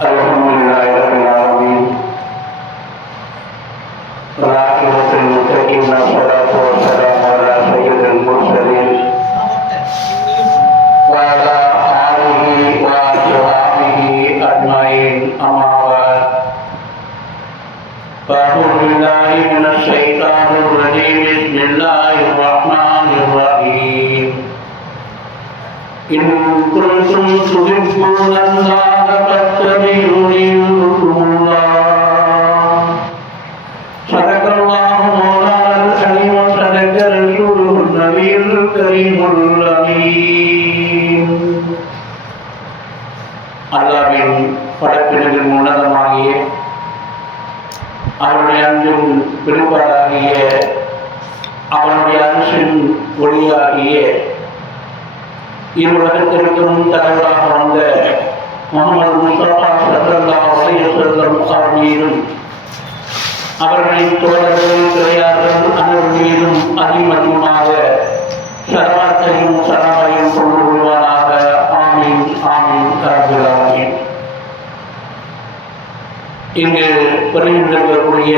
Alhamdulillah rabbil alamin. Wa'alaikumsalam muttaqin wassalatu wassalamu ala sayyidil mursalin wa ala alihi wa ashabihi ajmain amma ba'd. A'udzu billahi minasy syaithanir rajim. Bismillahirrahmanirrahim. In kuntum tuhibbunallaha fattabi'uni yuhibbukumullah. Sadaqallahu mawlanal karim wa sadaqa rasulun nabiyul karimul amin. அல்லாஹ்வின் படைப்பினரின் உன்னதமாகிய அவருடைய அன்பின் வெளிப்பாடாகிய அவனுடைய அரசின் ஒளியாகிய இருலகத்திற்கும் தலைவராக வந்த முஹம்மது முஸ்தபா ஸல்லல்லாஹு அலைஹி வஸல்லம் அவர்கள் அவர்களின் தோழர்கள் கிளையார்கள் அனைவர் மீதும் அதிகமாக சரவாத்தையும் சரவாயும் கொண்டு கொள்வானாக. ஆமீன் ஆமீன் ரப்பில் ஆலமீன். இங்கு வருகின்றிருக்கக்கூடிய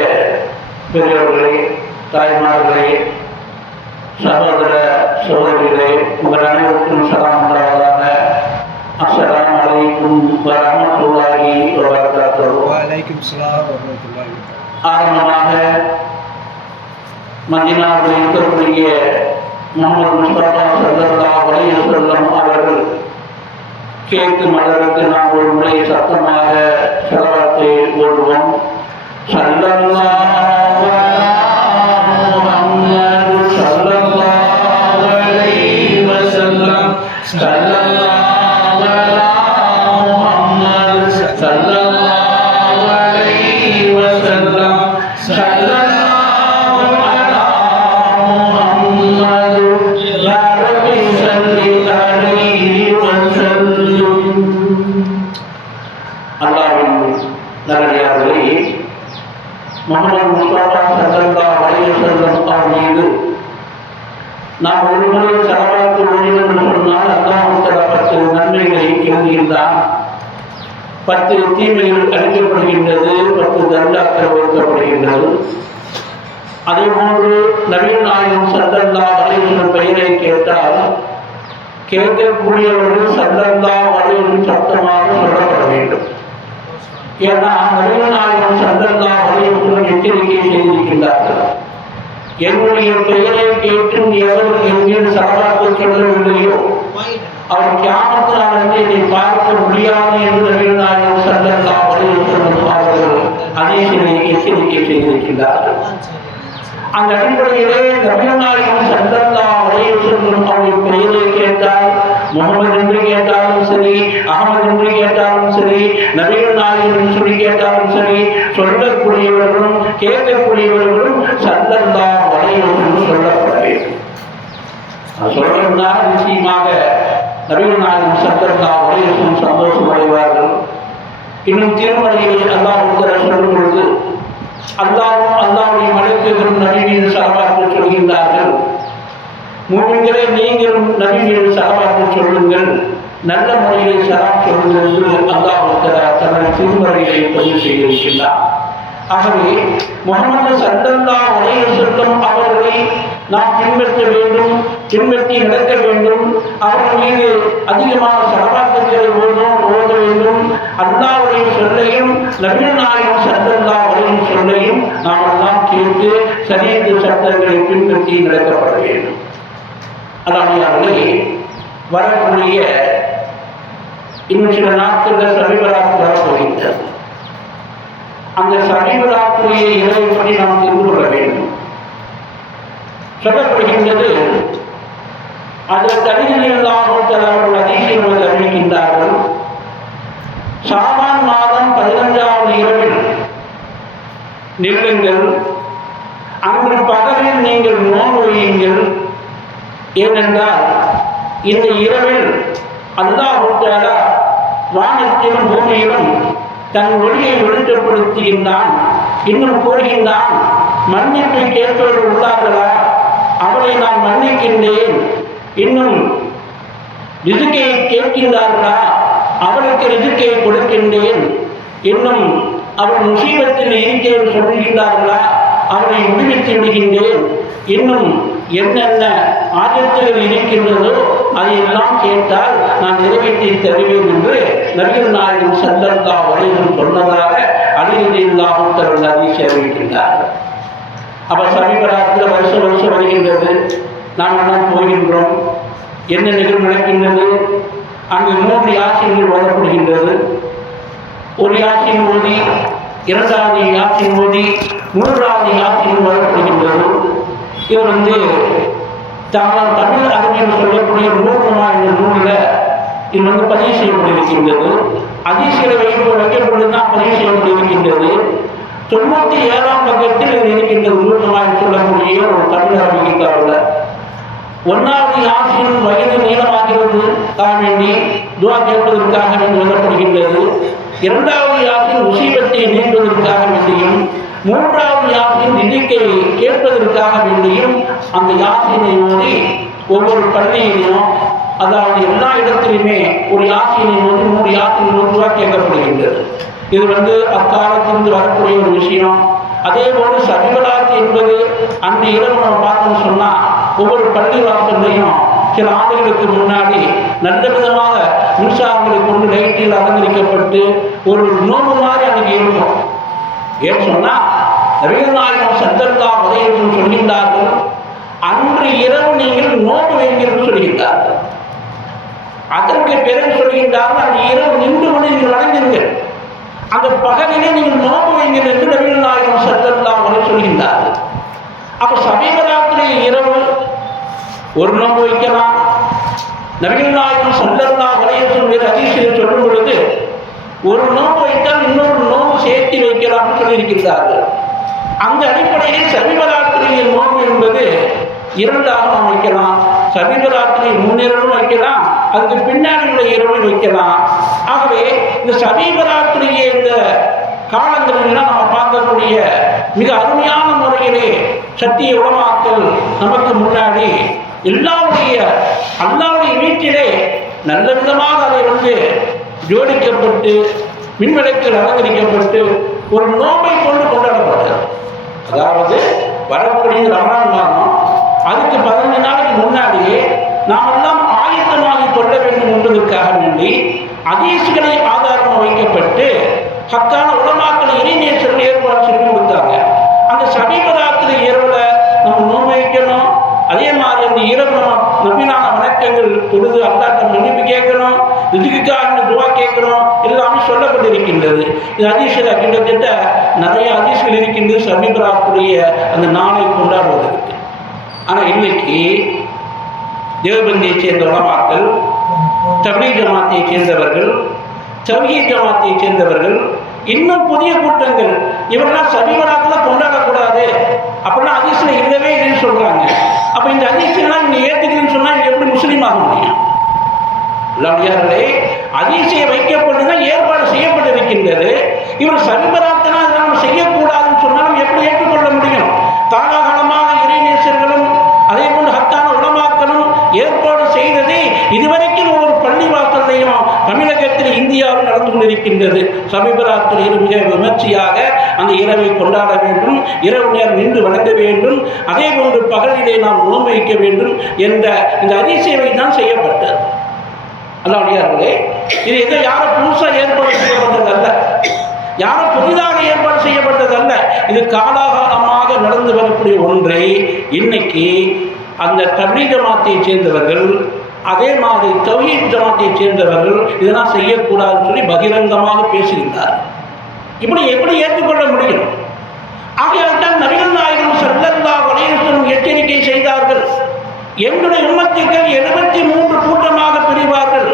பெரியவர்களே, தாய்மார்களே, சகோதர சகோதரிகளே, உங்கள் அனைவருக்கும் சலாம் உண்டாவதாக. அஸ்ஸலாமு அலைக்கும் வரஹ்மத்துல்லாஹி வபரகாத்துஹு. வலைக்கும் ஸலாம் வரஹ்மத்துல்லாஹி. ஆரம்பமாக மதீனாவில் இருக்கக்கூடிய முஹம்மது முஸ்தபா ஸல்லல்லாஹு அலைஹி வஸல்லம் அவர்கள் கேக்கு மலருக்கு நாம் ஒரு முறை சத்தமாக ஸலவாத்தை ஓதுவோம். ஸல்லல்லாஹு அலா முஹம்மது ஸல்லல்லாஹு அலைஹி வஸல்லம். ஸல்லல்லாஹு அலா முஹம்மது ஸல்லல்லாஹு அலைஹி வஸல்லம். ஸல்லல்லாஹு அலா முஹம்மது யா ரப்பி ஸல்லி அலைஹி வஸல்லம். அல்லாஹ்வின் நல்லடியார்களே, முஹம்மது முஸ்தபா ஸல்லல்லாஹு அலைஹி வஸல்லம் அவர் மீது நாம் ஒரு முறை ஸலவாத்து ஓதினோம் என்று சொன்னால் அல்லாஹ் தஆலா 10 நன்மைகளை எழுதுகின்றான், 10 தீமைகள் அளிக்கப்படுகின்றது, 10 தர்ஜாக்கள் உயர்த்தப்படுகின்றது. அதே போன்று நபிகள் நாயகம் ஸல்லல்லாஹு அலைஹி வஸல்லம் பெயரை கேட்டால் கேட்கக்கூடியவர்கள் ஸல்லல்லாஹு அலைஹி வஸல்லம் சத்தமாக சொல்லப்பட வேண்டும். ஏன்னா நபிகள் நாயகம் ஸல்லல்லாஹு அலைஹி வஸல்லம் எச்சரிக்கை செய்திருக்கின்றார்கள், என்னுடைய பெயரை கேட்டும் எவர் என் மீது ஸலவாத்து சொல்லவில்லையோ அவர் கியாமத் நாளன்று என்னை பார்க்க முடியாது என்று நபிகள் நாயகம் ஸல்லல்லாஹு அலைஹி வஸல்லம் அவர்கள் ஹதீஸிலே எச்சரிக்கை செய்திருக்கின்றார்கள். அந்த அடிப்படையிலே நபிகள் நாயகம் ஸல்லல்லாஹு அலைஹி வஸல்லம் அவருடைய பெயரை கேட்டால், முகமது என்று கேட்டாலும் சரி, அகமது என்று கேட்டாலும் சரி, நபிகள் நாயகம் என்று சொல்லி கேட்டாலும் சரி, சொல்லக்கூடியவர்களும் கேட்கக்கூடியவர்களும் ஸல்லல்லாஹு அலைஹி வஸல்லம் சொல்லப்பட வேண்டும். சொல்லணும்னா நிச்சயமாக நபிகள் நாயகம் ஸல்லல்லாஹு அலைஹி வஸல்லம் சந்தோஷம் அடைவார்கள். இன்னும் திருமறையிலே அல்லாஹ் சொல்லும் பொழுது அல்லாஹ்வும் அல்லாஹ்வுடைய மலக்குகளும் நபி மீது ஸலவாத்து சொல்கின்றார்கள். மூமின்களே, நீங்களும் நபி மீது ஸலவாத்து சொல்லுங்கள், நல்ல முறையிலே சலாம் சொல்லுங்கள் என்று அல்லாஹ் தனது திருமறையை பதிவு செய்திருக்கின்றார். ஆகவே முஹம்மது ஸல்லல்லாஹு அலைஹி வஸல்லம் அவர்களை நாம் பின்பற்ற வேண்டும், பின்பற்றி நடக்க வேண்டும். அவர்கள் மீது அதிகமான ஸலவாத்துக்களை ஓத வேண்டும். அல்லாஹ்வுடைய சொல்லையும் நபிகள் நாயகம் ஸல்லல்லாஹு அலைஹி வஸல்லம் சொல்லையும் நாம் எல்லாம் கேட்டு ஸரீஅத்து சட்டங்களை பின்பற்றி நடக்கப்பட வேண்டும். அதானியார்களே, வரக்கூடிய இன்னும் சில நாட்களில் சபீபராத் வரப்போகின்றது. அந்த சபீபராத்துடைய இறைவனை நாம் தெரிந்து கொள்ள வேண்டும். சொல்லப்படுகின்றது, அதற்கு அலிரலியல்லாஹு தஆலா அவர்கள் ஹதீஸில் அறிவிக்கின்றார்கள், ஷாபான் மாதம் 15வது இரவில் நில்லுங்கள், அன்று பகலில் நீங்கள் நோன்பு வையுங்கள். ஏனென்றால் இந்த இரவில் அல்லாஹ் தஆலா வானத்திலும் பூமியிலும் தன் ஒளியை வெளிச்சப்படுத்துகின்றான். இன்னும் கூறுகின்றான், மன்னிப்பை கேட்பவர்கள் உள்ளார்களா, அவரை நான் மன்னிக்கின்றேன். இன்னும் ரிசுக்கை கேட்கின்றார்களா, அவருக்கு ரிசுக்கை கொடுக்கின்றேன். இன்னும் அவர் முசீபத்தில் இருக்கிறேன் சொல்கின்றார்களா, அவரை விடுவித்து விடுகின்றேன், இன்னும் என்னென்ன ஆஜத்துகள் இருக்கின்றதோ அதையெல்லாம் கேட்டால் நான் நிறைவேற்றி தருவேன் என்று நபிகள் நாயகம் ஸல்லல்லாஹு அலைஹி வஸல்லம் சொன்னதாக அலி ரலியல்லாஹு தஆலா ஹதீஸ் அறிவிக்கின்றார்கள். அப்போ சமீபத்தில் வருஷம் வருகின்றது, நாம் எல்லாம் போகின்றோம். என்ன நிகழ்வு நடக்கின்றது? அங்கு 3 யாசீன்கள் ஓதப்படுகின்றது. ஒரு யாசீன் ஓதி, இரண்டாவது யாசீன் ஓதி, மூன்றாவது யாசீன் ஓதப்படுகின்றது. இது தமிழ் அறிஞர் சொல்லக்கூடிய நூறுமா என்ற நூலில் இது பதிவு செய்யப்பட்டிருக்கின்றது. அதிசயில வைக்கப்பட்டுதான் பதிவு செய்யப்பட்டிருக்கின்றது. 97ஆம் பக்கத்தில் இது இருக்கின்றது. நூறுமா என்று சொல்லக்கூடிய ஒரு தமிழ் அறிவிக்காவில் 1வது யாசீன் வயது நீளமாகிறது வேண்டி துவா கேட்பதற்காக வேண்டி சொல்லப்படுகின்றது. 2வது யாசீன் முசீபத்தை நீக்குவதற்காக வேண்டியும், 3வது யாசீன் நிதிக்கை கேட்பதற்காக வேண்டியும் அந்த யாசீனை ஓதி ஒவ்வொரு பள்ளியிலும், அதாவது எல்லா இடத்திலுமே ஒரு யாசீனை ஓதி 3 யாசீன் துவா கேட்கப்படுகின்றது. இது அக்காலத்திலிருந்து வரக்கூடிய ஒரு விஷயம். அதே போல சபிபராத் என்பது அந்த இரவு நம்ம பார்த்தோம்னு சொன்னால் ஒவ்வொரு பள்ளி வாசல்லையும் சில ஆண்டுகளுக்கு முன்னாடி நல்ல விதமாக மின்சாரங்களை கொண்டு லைட்டில் அலங்கரிக்கப்பட்டு ஒரு நோம்பு மாதிரி அன்றைக்கி இருக்கும். ஏன்னு சொன்னால் நபிகள் நாயகம் ஸல்லல்லாஹு அலைஹி வஸல்லம் சொல்கின்றார்கள், அன்று இரவு நீங்கள் நோம்பு வைங்கள் சொல்கின்றார்கள். அதற்கு பிறகு சொல்கின்றார்கள், அந்த இரவு நின்று கொண்டு நீங்கள் வணங்குங்கள், அந்த பகலிலே நீங்கள் நோம்பு வைங்கள் என்று நபிகள் நாயகம் ஸல்லல்லாஹு அலைஹி வஸல்லம் சொல்கின்றார்கள். அப்போ சமீபராத்திரி இரவு ஒரு நோம்பு வைக்கலாம். நபிகள் நாயகம் ஸல்லல்லாஹு அலைஹி வஸல்லம் ஹதீஸில் சொல்லும் பொழுது ஒரு நோம்பு வைத்தால் இன்னொரு நோம்பு சேர்த்து வைக்கலாம்னு சொல்லியிருக்கிறார்கள். அந்த அடிப்படையில் சமீபராத்திரி நோம்பு என்பது 2ஆக நாம் வைக்கலாம். சமீபராத்திரி முன்னிரவும் வைக்கலாம், அதுக்கு பின்னாடி உள்ள இரவும் வைக்கலாம். ஆகவே இந்த சமீபராத்திரியை இந்த காலங்களிலாம் நம்ம பார்க்கக்கூடிய மிக அருமையான முறையிலே சத்திய உலமாக்கள் நமக்கு முன்னாடி அல்லாவுடைய வீட்டிலே நல்ல விதமாக அதை ஜோடிக்கப்பட்டு மின்விளக்கில் அலங்கரிக்கப்பட்டு ஒரு நோம்பை கொண்டாடப்பட்டது. அதாவது வரக்கூடிய ரமலான் மாதம், அதுக்கு 15 நாளைக்கு முன்னாடியே நாம் எல்லாம் ஆயத்தமாகி கொள்ள வேண்டும் என்பதற்காக வேண்டி ஹதீஸ்களை ஆதாரமாக வைக்கப்பட்டு ஹக்கான உலமாக்களை இறைநேசர்கள் ஏற்பாடு செஞ்சு கொடுத்தாங்க. அந்த சமீபராத்திரி இரவுல நம்ம நோன்பு வைக்கணும். அதே மாதிரி அந்த இரவு நம்ம நபிலான வணக்கங்கள் தொழுது அல்லாஹ்ட்ட மன்னிப்பு கேட்கணும், ரிஸ்குக்காக துவா கேட்கணும், எல்லாமே சொல்லப்பட்டிருக்கின்றது. இது ஹதீஸ்ல கிட்டத்தட்ட நிறைய ஹதீஸ்கள் இருக்கின்றது சமீபராத்துடைய அந்த நாளை கொண்டாடுவதற்கு. ஆனால் இன்னைக்கு தேவபந்தியை சேர்ந்த உலமாக்கள், தப்லீக் ஜமாத்தை சேர்ந்தவர்கள், தவ்ஹீத் ஜமாத்தை சேர்ந்தவர்கள், இன்னும் புதிய கூட்டங்கள், இவரெல்லாம் சமீபராத்தில் கொண்டாடக்கூடாது அப்படின்னா ஹதீஸ்ல இல்லவே இல்லைன்னு சொல்றாங்க. அப்ப இந்த ஹதீஸெல்லாம் நீங்க ஏத்துக்கணும்னு சொன்னா எப்படி முஸ்லீம் ஆக முடியும்? அல்லாஹ்வியார்களே, ஹதீஸை வைக்கப்பட்டுதான் ஏற்பாடு செய்யப்பட்டிருக்கின்றது. இவர் சமீபராத்தனா அதெல்லாம் நம்ம செய்யக்கூடாதுன்னு சொன்னா நம்ம எப்படி ஏற்றுக்கொள்ள முடியும்? காலாகாலமாக இறைநேசர்களும் அதே போன்று ஹக்கான உலமாக்களும் ஏற்பாடு செய்தது இதுவரைக்கும் ஒவ்வொரு பள்ளி வாசல்லையும் தமிழகத்தில் இந்தியாவில் நடந்து கொண்டிருக்கின்றது. சமீபராத்திரி மிக விமர்சையாக அந்த இரவை கொண்டாட வேண்டும், இரவு நேரம் நின்று வணங்க வேண்டும், அதே போன்று பகலிலே நாம் நோன்பு வைக்க வேண்டும் என்ற இந்த அதிசேவை தான் செய்யப்பட்டது. அல்லாஹ்வியார்களே, இது எதோ யாரும் புதுசாக ஏற்பாடு செய்யப்பட்டதல்ல, யாரும் புதிதாக ஏற்பாடு செய்யப்பட்டதல்ல. இது காலாகாலமாக நடந்து வரக்கூடிய ஒன்றை இன்னைக்கு அந்த தப்லீக் ஜமாத்தை சேர்ந்தவர்கள், அதே மாதிரி தவ்ஹீத் ஜமாத்தை சேர்ந்தவர்கள் இதெல்லாம் செய்யக்கூடாதுன்னு சொல்லி பகிரங்கமாக பேசுகின்றார். இப்படி எப்படி ஏற்றுக்கொள்ள முடியும்? ஆகையால் தான் நபிகள் நாயகம் ஸல்லல்லாஹு அலைஹி வஸல்லம் எச்சரிக்கை செய்தார்கள், என்னுடைய உம்மத்துக்கள் 73 கூட்டமாக பிரிவார்கள்,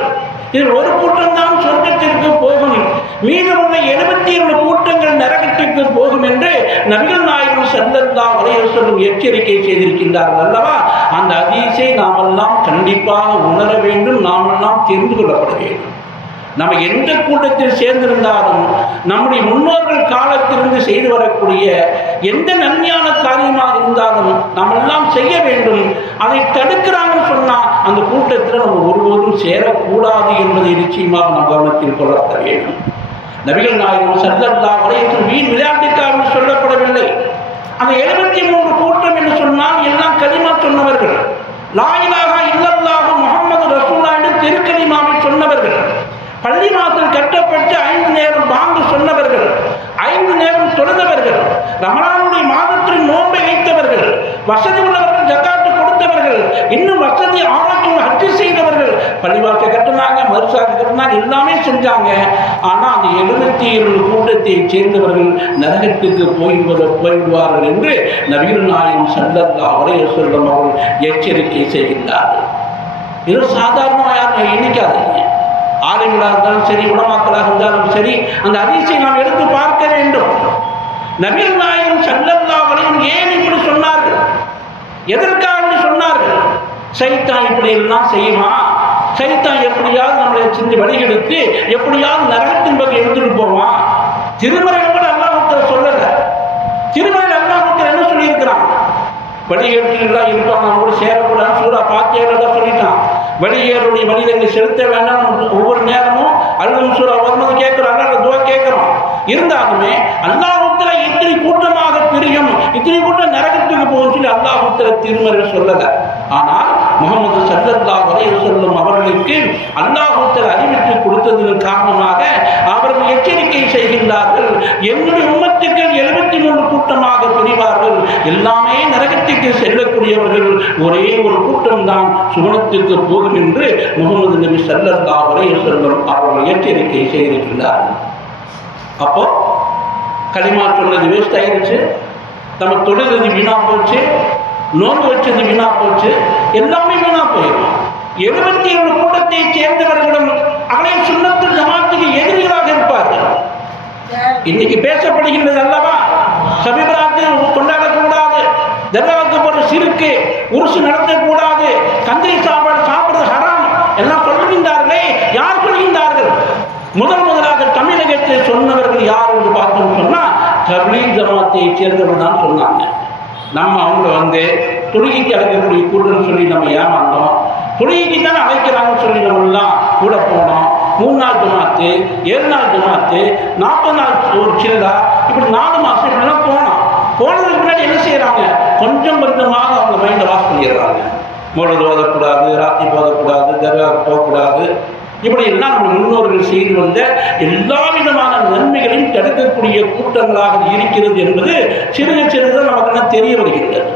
இதில் ஒரு கூட்டம்தான் சொர்க்கத்திற்கு போகும், மீதமுள்ள 72 கூட்டங்கள் நரகத்திற்கு போகும் என்று நபிகள் நாயகம் ஸல்லல்லாஹு அலைஹி வஸல்லம் எச்சரிக்கை செய்திருக்கின்றார்கள் அல்லவா? அந்த ஹதீஸை நாமெல்லாம் கண்டிப்பாக உணர வேண்டும், நாமெல்லாம் தெரிந்து கொள்ளப்பட வேண்டும். நம்ம எந்த கூட்டத்தில் சேர்ந்திருந்தாலும் நம்முடைய முன்னோர்கள் காலத்திலிருந்து செய்து வரக்கூடிய எந்த நன்மையான காரியமாக இருந்தாலும் நாம் எல்லாம் செய்ய வேண்டும். அதை தடுக்கிறாங்கன்னு சொன்னால் அந்த கூட்டத்தில் நம்ம ஒருபோதும் சேரக்கூடாது என்பதை நிச்சயமாக நாம் கவனத்தில் கொள்ள வேண்டும். நபிகள் நாயகம் ஸல்லல்லாஹு அலைஹி வஸல்லம் வீண் விளையாட்டுக்காக சொல்லப்படவில்லை. அந்த 73 கூட்டம் என்று சொன்னால் எல்லாம் கலிமா சொன்னவர்கள், லா இலாஹா இல்லல்லாஹு முஹம்மது ரசூலுல்லாஹ் என்று திருக்கலிமாவை சொன்னவர்கள், பள்ளிவாசல் கட்டப்பட்டு 5 நேரம் பாங்கு சொன்னவர்கள், 5 நேரம் தொழுதவர்கள், ரமலானுடைய மாதத்தில் நோன்பை வைத்தவர்கள், வசதி உள்ளவர்கள் ஜக்காத்து கொடுத்தவர்கள், இன்னும் வசதி ஆரோக்கியம் ஹஜ்ஜு செய்தவர்கள், பள்ளிவாசல் கட்டினாங்க, மருசாக கட்டினாங்க, எல்லாமே செஞ்சாங்க. ஆனால் அந்த 72 கூட்டத்தை சேர்ந்தவர்கள் நரகத்துக்கு போய்விடுவார்கள் என்று நபிகள் நாயகம் ஸல்லல்லாஹு அலைஹி வஸல்லம் அவர்கள் எச்சரிக்கை செய்கின்றார்கள். இது சாதாரணமாக யாரும் எண்ணிக்காதீங்க. ஆலிம்களாக இருந்தாலும் சரி, உலமாக்களாக இருந்தாலும் சரி, அந்த ஹதீஸை நாம் எடுத்து பார்க்க வேண்டும். நபிகள் நாயகம் ஸல்லல்லாஹு அலைஹி வஸல்லம் ஏன் இப்படி சொன்னார்கள்? எதற்காக சொன்னார்கள்? சைத்தான் இப்படி எல்லாம் செய்யுமா? சைத்தான் எப்படியாவது நம்மளை செஞ்சு வழிகெடுத்து எப்படியாவது நரகத்தின் பக்கம் எடுத்துட்டு போவான். திருமறையில் கூட அல்லாஹ் சொல்லல. திருமறையில் அல்லாஹ் என்ன சொல்லியிருக்கிறான்? வழிகேட்டுலாம் இருப்பாங்க, அவங்க கூட சேரக்கூடாது. சூரா பாத்தியாவில் சொல்லிட்டான், வழிகேருடைய வழிகளை செலுத்த வேண்டாம். ஒவ்வொரு நேரமும் அல்லும் சூரா வரும்போது கேட்கிறோம், அல்லாஹ் துவா கேட்கிறோம். இருந்தாலுமே அல்லாஹ்வுத்தஆலா இத்தனை கூட்டமாக பிரியும், இத்தனை கூட்டம் நரகத்துக்கு போகும் சொல்லி அல்லாஹ்வுத்தஆலா திருமறையில் சொல்லல. ஆனால் முஹம்மது ஸல்லல்லாஹு அலைஹி வஸல்லம் அவர்களுக்கு அல்லாஹ்வுத்தஆலா அறிவித்து கொடுத்ததன் காரணமாக அவர்கள் எச்சரிக்கை செய்கின்றார்கள். என்னுடைய உம்மத்துக்கள் 73 கூட்டமாக பிரிவார்கள், எல்லாமே நரகத்துக்கு செல்லக்கூடியவர்கள், ஒரே ஒரு கூட்டம் தான் சுவனத்துக்கு போகும் என்று முஹம்மது நபி ஸல்லல்லாஹு அலைஹி வஸல்லம் அவர்கள் எச்சரிக்கை செய்திருக்கிறார்கள். அப்போ கலிமா சொன்னது வேஸ்ட் ஆயிடுச்சு, நம்ம தொழுது வீணா போச்சு, நோன்பு வச்சது வீணா போச்சு, எல்லாமே வீணா போயிடும். 72 கூட்டத்தை சேர்ந்தவர்களும் அவனை சுன்னத்துல் ஜமாத்துக்கு எதிரிகளாக இருப்பார்கள். இன்னைக்கு பேசப்படுகின்றது அல்லவா, சபிபராத்து கொண்டாடக்கூடாது, தர்காவுக்கு போற சிறுக்கு உருசு நடத்தக்கூடாது, கந்திரி சாப்பாடு சாப்பிடுறது ஹராம் எல்லாம் சொல்லுகின்றார்களே. யார் சொல்கின்றார்கள்? முதலாக தமிழகத்தில் சொன்னவர்கள் யார் என்று பார்த்தோம் சொன்னா தப்லீக் ஜமாத்தை சேர்ந்தவர்கள் தான் சொன்னாங்க. நம்ம அவங்கள தொழுகைக்கு அழைக்கக்கூடிய கூட்டம்னு சொல்லி நம்ம ஏமாந்தோம். தொழுகைக்கு தானே அழைக்கிறாங்கன்னு சொல்லி நம்மளாம் கூட போனோம். 3 நாள் ஜமாத்து, 7 நாள் ஜமாத்து, 40 நாள் ஒரு சில்லா, இப்படி 4 மாதம் இப்படிலாம் போனோம். போனதுக்கு முன்னாடி என்ன செய்யறாங்க? கொஞ்சம் கொஞ்சமாக அவங்க மைண்டை வாஷ் பண்ணிடுறாங்க. மொழது ஓதக்கூடாது, ராத்தி போதக்கூடாது, தர்காவுக்கு போகக்கூடாது, இப்படி எல்லாம் நம்ம முன்னோர்கள் செய்து வந்த எல்லா விதமான நன்மைகளையும் தடுக்கக்கூடிய கூட்டங்களாக இருக்கிறது என்பது சிறுக சிறுதான் நமக்கு தெரிய வருகின்றது.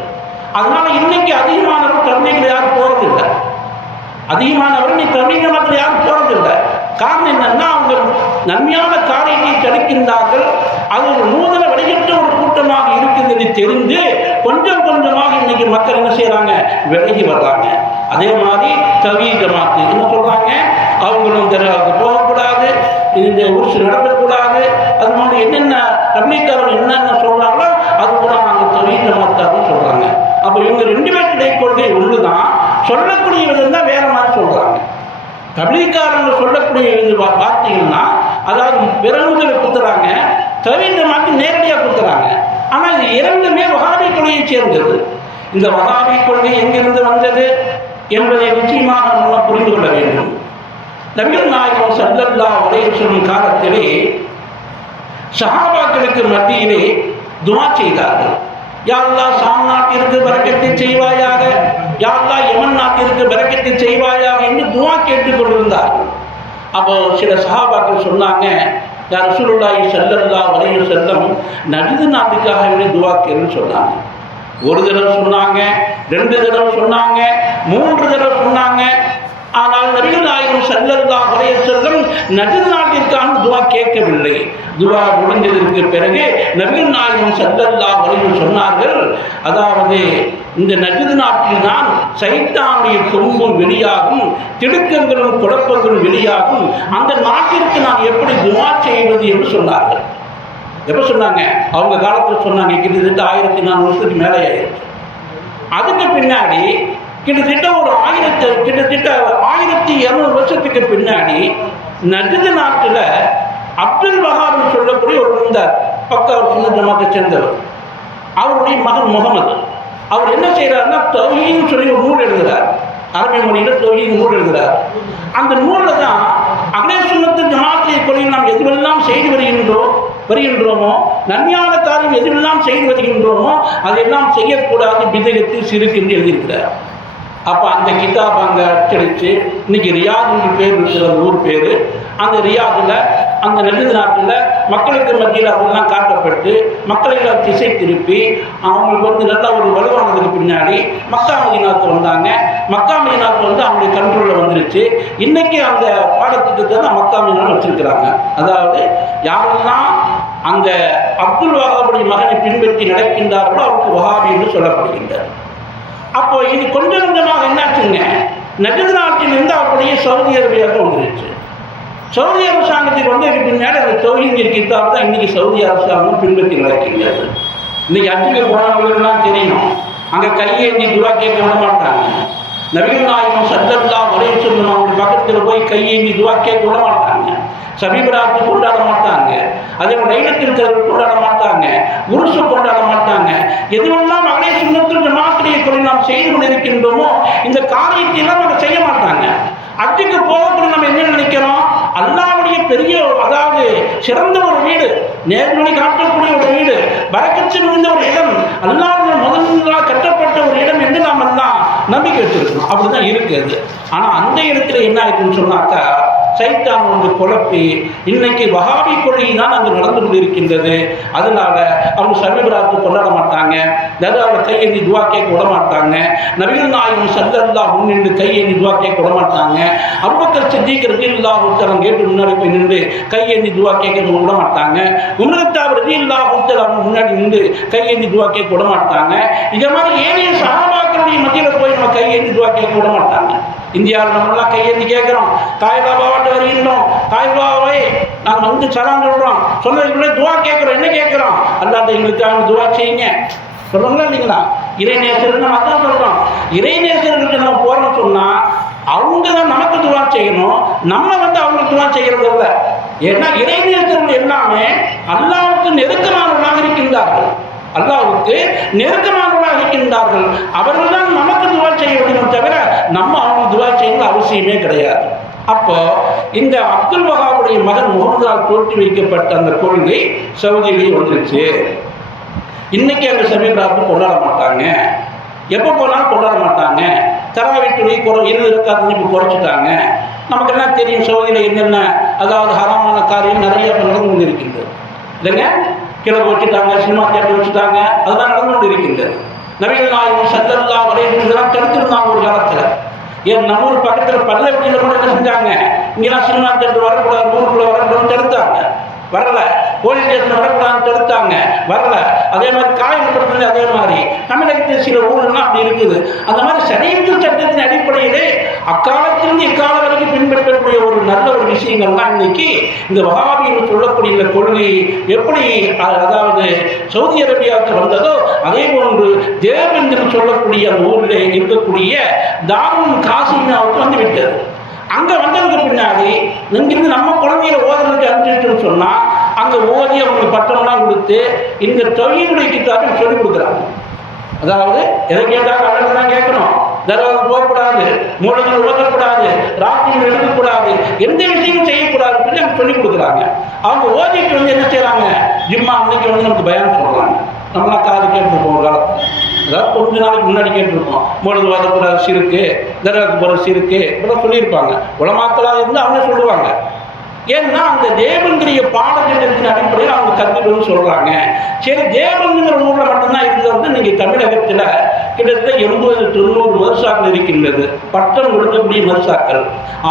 அதனால இன்னைக்கு அதிகமானவர் தன்மைகளை யாரும் போறதில்லை, அதிகமானவர் நீ தன்மைகளை மக்கள் யாரும் போறதில்லை. காரணம் என்னன்னா, அவங்க நன்மையான காரியத்தை தடுக்கின்றார்கள். அது ஒரு நூதன வழிகட்ட ஒரு கூட்டமாக இருக்குது என்று தெரிந்து கொஞ்சம் கொஞ்சமாக இன்னைக்கு மக்கள் என்ன செய்யறாங்க? விலகி வர்றாங்க. அதே மாதிரி தவ்ஹீத் ஜமாத்து என்ன சொல்றாங்க? அவங்களும் தர்காவுக்கு போகக்கூடாது, இந்த உருசு நடக்கக்கூடாது, அது மாதிரி என்னென்ன தப்லீக்காரர்கள் என்னென்ன சொல்றாங்களோ அது கூட நாங்கள் தவ்ஹீத் ஜமாத்தாருன்னு சொல்றாங்க. அப்போ இவங்க 2 பேருடைய கொள்கை ஒன்றுதான், சொல்லக்கூடிய விதம் தான் வேற மாதிரி சொல்றாங்க. தப்லீக்காரங்க சொல்லக்கூடிய வார்த்தைகள்னா அதாவது பிறகுகளை குத்துறாங்க, தவ்ஹீத் ஜமாத்து நேரடியாக குத்துறாங்க. ஆனால் இது இரண்டுமே வஹாபி கொள்கையை சேர்ந்தது. இந்த வஹாபி கொள்கை எங்கிருந்து வந்தது என்பதை நிச்சயமாக நம்ம புரிந்து கொள்ள வேண்டும். நபிகள் நாயகம் ஸல்லல்லாஹு அலைஹி வஸல்லம் காலத்திலே சஹாபாக்களுக்கு மத்தியிலே துஆ செய்தார்கள். யா அல்லாஹ் ஷாம் நாட்டிற்கு பரக்கத்தை செய்வாயாக, யா அல்லாஹ் யமன் நாட்டிற்கு பரக்கத்தை செய்வாயாக என்று துஆ கேட்டுக் கொண்டிருந்தார்கள். அப்போ சில சஹாபாக்கள் சொன்னாங்க, யா ரசூலுல்லாஹி ஸல்லல்லாஹு அலைஹி வஸல்லம் நஜ்து நாட்டுக்காக வேண்டி துஆ கேளுன்னு சொன்னாங்க. ஒரு தடவை சொன்னாங்க, 2 தடவை சொன்னாங்க, 3 தடவை சொன்னாங்க. ஆனால் நபிகள் நாயகம் ஸல்லல்லாஹு அலைஹி வஸல்லம் நஜ்து நாட்டிற்கான துஆ கேட்கவில்லை. துஆ முடிந்ததற்கு பிறகு நபிகள் நாயகம் ஸல்லல்லாஹு அலைஹி வஸல்லம் சொன்னார்கள், அதாவது இந்த நஜ்து நாட்டில் தான் சைத்தானுடைய கொம்பும் வெளியாகும், திடுக்கங்களும் குழப்பங்களும் வெளியாகும், அந்த நாட்டிற்கு நான் எப்படி துஆ செய்வது என்று சொன்னார்கள். எப்போ சொன்னாங்க? அவங்க காலத்தில் சொன்னாங்க. கிட்டத்தட்ட 1400 வருஷத்துக்கு மேலே ஆயிடுச்சு. அதுக்கு பின்னாடி கிட்டத்தட்ட 1200 வருஷத்துக்கு பின்னாடி நஜ்து நாட்டில் அப்துல் வஹாப்னு சொல்லக்கூடிய ஒரு இருந்தார், பக்கா ஒரு சின்ன ஜமாத்தை சேர்ந்தவர். அவருடைய மகன் முகமது, அவர் என்ன செய்கிறாருன்னா தவ்ஹீத்னு சொல்லி ஒரு நூல் எழுதுகிறார். அரபி மொழியில் தவ்ஹீத் நூல் எழுதுகிறார். அந்த நூலில் தான் அஹ்லே சுன்னத் ஜமாத் மார்க்கத்தை கொள்கையில் நாம் எதுவெல்லாம் செய்து வருகின்றோமோ, நன்மையான காரியம் எதுவெல்லாம் செய்து வருகின்றோமோ அதையெல்லாம் செய்யக்கூடாது, பிதகத்தில் சிறுக்கு என்று எழுதியிருக்கிறார். அப்போ அந்த கிதாப் அங்கே அச்சடித்து இன்னைக்கு ரியாதுன்னு பேர் இருக்கிற ஊர் பேர், அந்த ரியாதில் அந்த நெடுது நாட்டில் மக்களுக்கு மத்தியில் அதெல்லாம் காட்டப்பட்டு மக்களெல்லாம் திசை திருப்பி அவங்களுக்கு நல்ல ஒரு வலுவானதுக்கு பின்னாடி மக்கா மதீனாவுக்கு வந்தாங்க. மக்கா மதீனாவுக்கு அவங்களுடைய கண்ட்ரோலில் வந்துருச்சு. இன்றைக்கி அந்த பாடத்திட்டத்தை தான் மக்கா மதீனாவில் வச்சுருக்கிறாங்க. அதாவது யாரெல்லாம் அந்த அப்துல் வஹாபுடைய மகனை பின்பற்றி நடக்கின்றார்களோ அவருக்கு வஹாபி என்று சொல்லப்படுகின்றார். அப்போ இது கொஞ்சம் கொஞ்சமாக என்னாச்சுங்க, நஜது நாட்டிலிருந்து அப்படியே சவுதி அரேபியாவுக்கு வந்துருச்சு. சவுதி அரசாங்கத்துக்கு வந்ததுக்கு பின்னாடி அந்த தௌஹீத் கிதாப் தான் இன்றைக்கி சவுதி அரசாங்கம் பின்பற்றி நடக்கின்றது. இன்றைக்கி அஜுக்கு போனவங்களுக்கெல்லாம் தெரியும், அங்கே கையேந்தி துவா கேட்க விட மாட்டாங்க. நபிகள் நாயகம் ஸல்லல்லாஹு அலைஹி வஸல்லம் அவங்க பக்கத்தில் போய் கையேந்தி துவா கேட்க விட மாட்டாங்க. சபீபராத்து கொண்டாட மாட்டாங்க, அதே லைலத்துல் கொண்டாட மாட்டாங்க, உருசு கொண்டாட மாட்டாங்க. எதுவெல்லாம் மகளே சுன்னத்துல் ஜமாஅத்துடைய கொலை நாம் செய்து கொண்டிருக்கின்றோமோ இந்த காரியத்தையெல்லாம் நம்ம செய்ய மாட்டாங்க. அஜுக்கு போகக்கூடிய நம்ம என்ன நினைக்கிறோம், அல்லாஹ்வுடைய பெரிய அதாவது சிறந்த ஒரு வீடு, நேர்வழி காட்டக்கூடிய ஒரு வீடு, பரக்கத்து மிகுந்த ஒரு இடம், அல்லாஹ்வுடைய முதலாக கட்டப்பட்ட ஒரு இடம் என்று நாம் எல்லாம் நம்பிக்கை வச்சிருக்கணும். அப்படிதான் இருக்குது. ஆனால் அந்த இடத்துல என்ன ஆயிடுச்சுன்னு சொன்னாக்கா, சைத்தான் வந்து குழப்பி இன்னைக்கு வஹாபி கொள்கை தான் அங்கே நடந்து கொண்டிருக்கின்றது. அதனால அவங்க சபீபராத்து கொண்டாட மாட்டாங்க, தர்காவை கையேந்தி துவா கேட்க விட மாட்டாங்க, நபிகள் நாயகம் ஸல்லல்லாஹு அலைஹி நின்று கையேந்தி துவா கேட்க விட மாட்டாங்க, அபூபக்கர் சித்திக் ரலியல்லாஹு தஆலா கேட்டு முன்னாடி போய் நின்று கையேந்தி துவா கேட்க விட மாட்டாங்க, உமர் கத்தாப் ரலியல்லாஹு தஆலா முன்னாடி நின்று கையேந்தி துவா கேட்க விட மாட்டாங்க. இதே மாதிரி ஏனைய சஹாபாக்களுடைய மத்தியில் போய் நம்ம கையேந்தி துவா கேட்க விட மாட்டாங்க. இந்தியாவில் நம்மளாம் கையேந்தி கேட்குறோம், தாய் பாபாவாட்டு வருகின்றோம், தாய் பாபாவை நாங்கள் வந்து சலாம் சொல்கிறோம், சொன்னதுக்குள்ளே துவா கேட்குறோம். என்ன கேட்குறோம், அல்லாத எங்களுக்காக துவா செய்யுங்க சொல்கிறோங்களா இல்லைங்களா? இறைநேசர்கள் நம்ம அதான் சொல்கிறோம். இறைநேசர்களுக்கு நம்ம போகிறோம்னு சொன்னால் அவங்க தான் நமக்கு துவா செய்யணும், நம்ம வந்து அவங்களுக்கு துவா செய்கிறது இல்லை. ஏன்னா இறைநேசர்கள் எல்லாமே அல்லாஹ்வுக்கு நெருக்கமானவர்களாக இருக்கின்றார்கள், அல்லாஹ்வுக்கு நெருக்கமானவர்களாக இருக்கின்றார்கள். அவர்கள் தான் நமக்கு துவா செய்ய வேண்டும் தவிர நம்ம அவங்களுக்கு துவா செய்யணும் அவசியமே கிடையாது. அப்போ இந்த அப்துல் வஹாபுடைய மகன் முகமதால் தோற்றி வைக்கப்பட்ட அந்த கொள்கை சவுதியிலேயே வந்துருச்சு. இன்னைக்கு அங்கே சபீபராத்து கொண்டாட மாட்டாங்க, எப்போ போனாலும் கொண்டாட மாட்டாங்க. தராவித்துறை 20 ரக்காத்து இப்போ குறைச்சிட்டாங்க. நமக்கு என்ன தெரியும் சவுதியில் என்னென்ன அதாவது ஹராமான காரியம் நிறைய நடந்து கொண்டு இருக்கின்றது இல்லைங்க. கிழக்கு வச்சுட்டாங்க, சினிமா தியேட்டர் வச்சுட்டாங்க, அதெல்லாம் நடந்து கொண்டு இருக்கின்றது. நபிகள் நாயகம் ஸல்லல்லாஹு அலைஹி வஸல்லம் தடுத்திருந்தாங்க ஒரு காலத்தில். ஏன் நம்ம ஊர் பக்கத்தில் பல்லவட்டியில் கூட என்ன செஞ்சாங்க, இங்கெல்லாம் சினிமா தியேட்டர் வரக்கூடாது, ஊருக்குள்ளே வரக்கூடாதுன்னு தடுத்தாங்க, வரல. போலீஸ் ஸ்டேஷன் வரக்கூடாதுன்னு தடுத்தாங்க, வரல. அதே மாதிரி காயல்படுத்துறது, அதே மாதிரி தமிழகத்தில் சில ஊர்கள்லாம் அப்படி இருக்குது. அந்த மாதிரி சரியத்து சட்டத்தின் அடிப்படையிலே அக்காலத்திலிருந்து இக்காலம் வரைக்கும் பின்பற்றக்கூடிய ஒரு நல்ல ஒரு விஷயங்கள்லாம் இன்னைக்கு இந்த வஹாபி என்று சொல்லக்கூடிய இந்த கொள்கை எப்படி அதாவது சவுதி அரேபியாவுக்கு வந்ததோ அதே போன்று தேவபந்த் என்று சொல்லக்கூடிய அந்த ஊரில் இருக்கக்கூடிய தாருல் காசிமியாவுக்கு வந்து விட்டது. அங்கே வந்ததுக்கு பின்னாடி இங்கிருந்து நம்ம குழந்தைகளை ஓதுறதுக்கு அனுப்பிச்சுன்னு சொன்னால் அங்கே ஓதி அவங்களுக்கு பட்டம்லாம் கொடுத்து இந்த தொழிலுடைய கிதாபை சொல்லிக் கொடுக்குறாங்க. அதாவது எதை கேட்டாலும் அழகு தான் கேட்கணும், தர்காவுக்கு போகக்கூடாது, மூலங்கள் ஓதக்கூடாது, ராத்திரிகள் எழுதக்கூடாது, எந்த விஷயமும் செய்யக்கூடாதுன்னு சொல்லி அவங்க சொல்லிக் கொடுக்குறாங்க. அவங்க ஓதிட்டு வந்து என்ன செய்கிறாங்க, ஜிம்மா அன்னைக்கு வந்து நமக்கு பயான் சொல்கிறாங்க. நம்மளாம் காது கேட்டுருப்போம் ஒரு காலத்தில், அதாவது கொஞ்ச நாளைக்கு முன்னாடி கேட்டிருப்போம், மூலது ஓதக்கூடாது சிறுக்கு, தர்காவுக்கு போகிற சிறுக்கு இப்படிலாம் சொல்லியிருப்பாங்க. உலமாக்களாக இருந்து அவங்க சொல்லுவாங்க. ஏன்னா அந்த தேவந்திரிய பாடத்திட்டத்தின் அடிப்படையில் அவங்க கற்றுக்கணும்னு சொல்கிறாங்க. சரி, தேவந்திங்கிற ஊரில் மட்டும்தான் இருக்கிறது வந்து நீங்கள் தமிழகத்தில் கிட்டத்தட்ட 80-90 மதரசாக்கள் இருக்கின்றது. பட்டம் கொடுக்கக்கூடிய மதரசாக்கள்,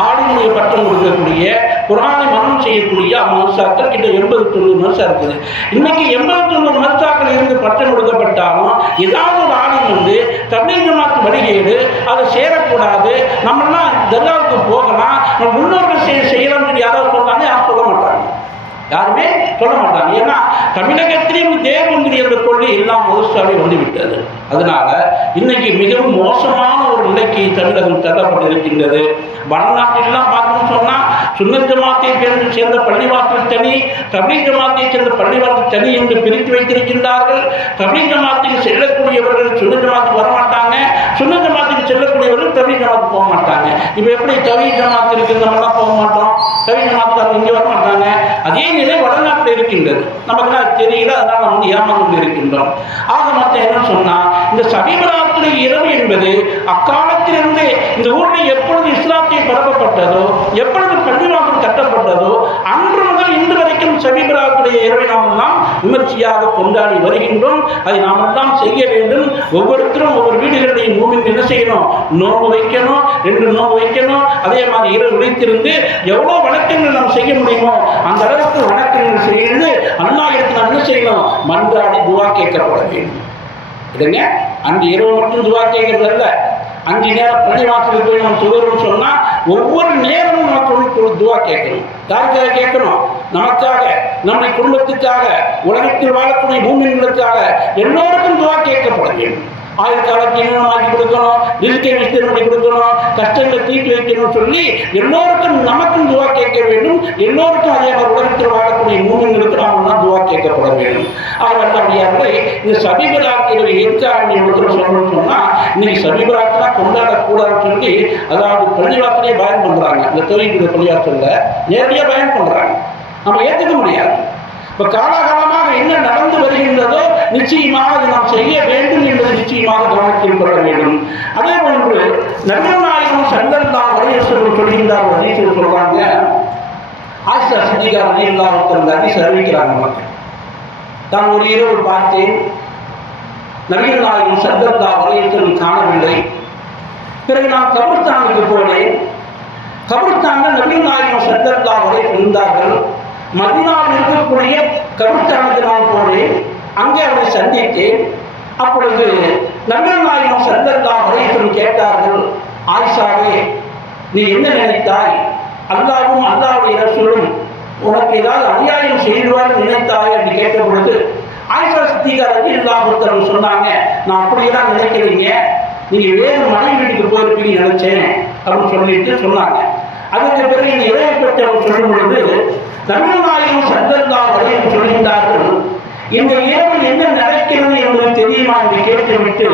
ஆளுநருடைய பட்டம் கொடுக்கக்கூடிய, குர்ஆனை மனனம் செய்யக்கூடிய மதரசாக்கள் கிட்ட 80-90 மதரசா இருக்குது. இன்னைக்கு 80-90 மதரசாக்கள் இருந்து பட்டம் கொடுக்கப்பட்டாலும் ஏதாவது ஒரு ஆளும் வந்து தப்லீக் ஜமாத் வழிகேடு, அதை சேரக்கூடாது, நம்மளாம் தர்காவுக்கு போகலாம், நம்ம முன்னோர்கள் செய்யலாம்னு சொல்லி யாராவது சொன்னாங்க, யாரும் சொல்ல மாட்டாங்க. யாருமே சொல்ல மாட்டாங்க. ஏன்னா தமிழகத்திலேயும் தேவபந்திரி என்ற கொள்கை எல்லாம் முழுசாவே வந்துவிட்டது. அதனால இன்னைக்கு மிகவும் மோசமான ஒரு நிலைக்கு தமிழகம் தள்ளப்பட்டிருக்கின்றது. வடநாட்டிலாம் பார்த்தோம்னு சொன்னா சுன்னத் ஜமாத்தை சேர்ந்த பள்ளிவாசல் தனி, தப்லீக் ஜமாத்தை சேர்ந்த பள்ளிவாசல் தனி என்று பிரித்து வைத்திருக்கின்றார்கள். தப்லீக் ஜமாத்துக்கு செல்லக்கூடியவர்கள் சுன்னத் ஜமாத்துக்கு வரமாட்டாங்க, சுன்னத் ஜமாத்துக்கு செல்லக்கூடியவர்கள் தப்லீக் ஜமாத்துக்கு போக மாட்டாங்க. இப்போ எப்படி தப்லீக் ஜமாத்து இருக்குது, நம்மளாம் போக மாட்டோம், தப்லீக் ஜமாத்துக்கு இங்கே வர மாட்டாங்க. அதே நிலை வடநாட்டில் இருக்கின்றது. நமக்குலாம் தெரியல, அதனால் நம்ம ஏமாந்து இருக்கின்றோம். ஆக மொத்தம் என்ன சொன்னா, இந்த சபீபராத்திரி இரவு என்பது அக்காலத்திலிருந்து இந்த ஊரில் எப்பொழுது இஸ்லாத்தை பரப்பப்பட்டதோ, எப்பொழுது பள்ளிவாசல் கட்டப்பட்டதோ அன்று முதல் இன்று வரைக்கும் சபீபராத்திரி இரவை நாம் விமர்சையாக கொண்டாடி வருகின்றோம். அதை நாம் எல்லாம் செய்ய வேண்டும். ஒவ்வொருத்தரும் ஒவ்வொரு வீடுகளிலையும் மூமின் என்ன செய்யணும், நோன்பு வைக்கணும், 2 நோன்பு வைக்கணும். அதே மாதிரி இரவு விழித்திருந்து எவ்வளோ வணக்கங்கள் நாம் செய்ய முடியுமோ அந்த அளவுக்கு வணக்கங்கள் செய்து அல்லாஹ்விடத்தில் நாம் என்ன செய்யணும், மன்றாடி துஆ கேட்கப்பட வேண்டும். இதுங்க அன்று இரவு மட்டும் துஆ கேட்கறது அல்ல, 5 நேரம் பள்ளிவாசலுக்கு போய் நம்ம தொழுகிறோம்னு சொன்னால் ஒவ்வொரு நேரமும் நமக்கு துஆ கேட்கணும். யாருக்காக கேட்கணும்? நமக்காக, நம்முடைய குடும்பத்துக்காக, உலகத்தில் வாழக்கூடிய மூமின்களுக்காக எல்லோருக்கும் துஆ கேட்கப்பட வேண்டும். ஆயுள்காலத்தை நீளமாக்கி கொடுக்கணும், ரிஸ்கை விஸ்தீர்ணம் பண்ணி கொடுக்கணும், கஷ்டங்களை தீர்த்து வைக்கணும்னு சொல்லி எல்லோருக்கும் நமக்கும் துஆ கேட்க வேண்டும். எல்லோருக்கும் அதே மாதிரி உலகத்தில் வாழக்கூடிய மூமின்களுக்கு நாம் தான் துஆ கேட்கப்பட வேண்டும். அவர் அப்படியார்கள் இந்த சபீபராத்திரி எதுக்காக சொல்லணும்னு சொன்னால், இன்னைக்கு சபீபராத்திரிலாம் கொண்டாடக்கூடாதுன்னு சொல்லி அதாவது பள்ளிவாசலே பயன் பண்ணுறாங்க. இந்த தொழில் பள்ளிவாசலில் நேரடியாக பயன் பண்ணுறாங்க. நம்ம ஏற்றுக்க முடியாது. இப்போ காலகாலமாக என்ன நடந்து வருகின்றதோ நிச்சயமாக அதை நாம் செய்ய வேண்டும் என்பது நிச்சயமாக கவனத்தில் கொள்ள வேண்டும். அதே போன்று நபிகள் நாயகம் ஸல்லல்லாஹு அலைஹி வஸல்லம் சொல்கின்றார், ஹதீஸில் சொல்றாங்க, ஆயிஷா சித்திகா ரலியல்லாஹு அன்ஹா ஹதீஸ் அறிவிக்கிறாங்க. மக்கள், நான் ஒரு இரவு பார்த்தேன், நபிகள் நாயகம் ஸல்லல்லாஹு அலைஹி வஸல்லம் காணவில்லை. பிறகு நான் கபர்ஸ்தானுக்கு போனேன். கபர்ஸ்தானில் நபிகள் நாயகம் ஸல்லல்லாஹு அலைஹி வஸல்லம் இருந்தார்கள். மதீனாவில் இருக்கக்கூடிய கபர்ஸ்தானுக்கு நான் போனேன். அங்கே அவரை சந்தித்தேன். அப்பொழுது நபிகள் நாயகம் ஸல்லல்லாஹு அலைஹி வஸல்லம் கேட்டார்கள், ஆயிஷாவே, நீ என்ன நினைத்தாய்? அல்லாஹ்வும் அல்லாஹ்வுடைய ரசூலும் உனக்கு ஏதாவது அநியாயம் செய்வார் நினைத்தாய் என்று கேட்ட பொழுது ஆயிஷா சித்திகா ரலியல்லாஹு அன்ஹா சொன்னாங்க, நான் அப்படியெல்லாம் நினைக்கிறீங்க, நீங்கள் வேறு மனைவி வீட்டுக்கு போயிருப்பீங்கன்னு நினைச்சேன் அப்படின்னு சொல்லிட்டு சொன்னாங்க. அதுக்கு பிறகு இந்த இறையை பற்றி அவர் சொல்லும் பொழுது நபிகள் நாயகம் ஸல்லல்லாஹு அலைஹி வஸல்லம் சொல்கின்றார்கள், இந்த இரவில் என்ன நடக்கிறது என்பது தெரியுமா என்று கேட்டுவிட்டு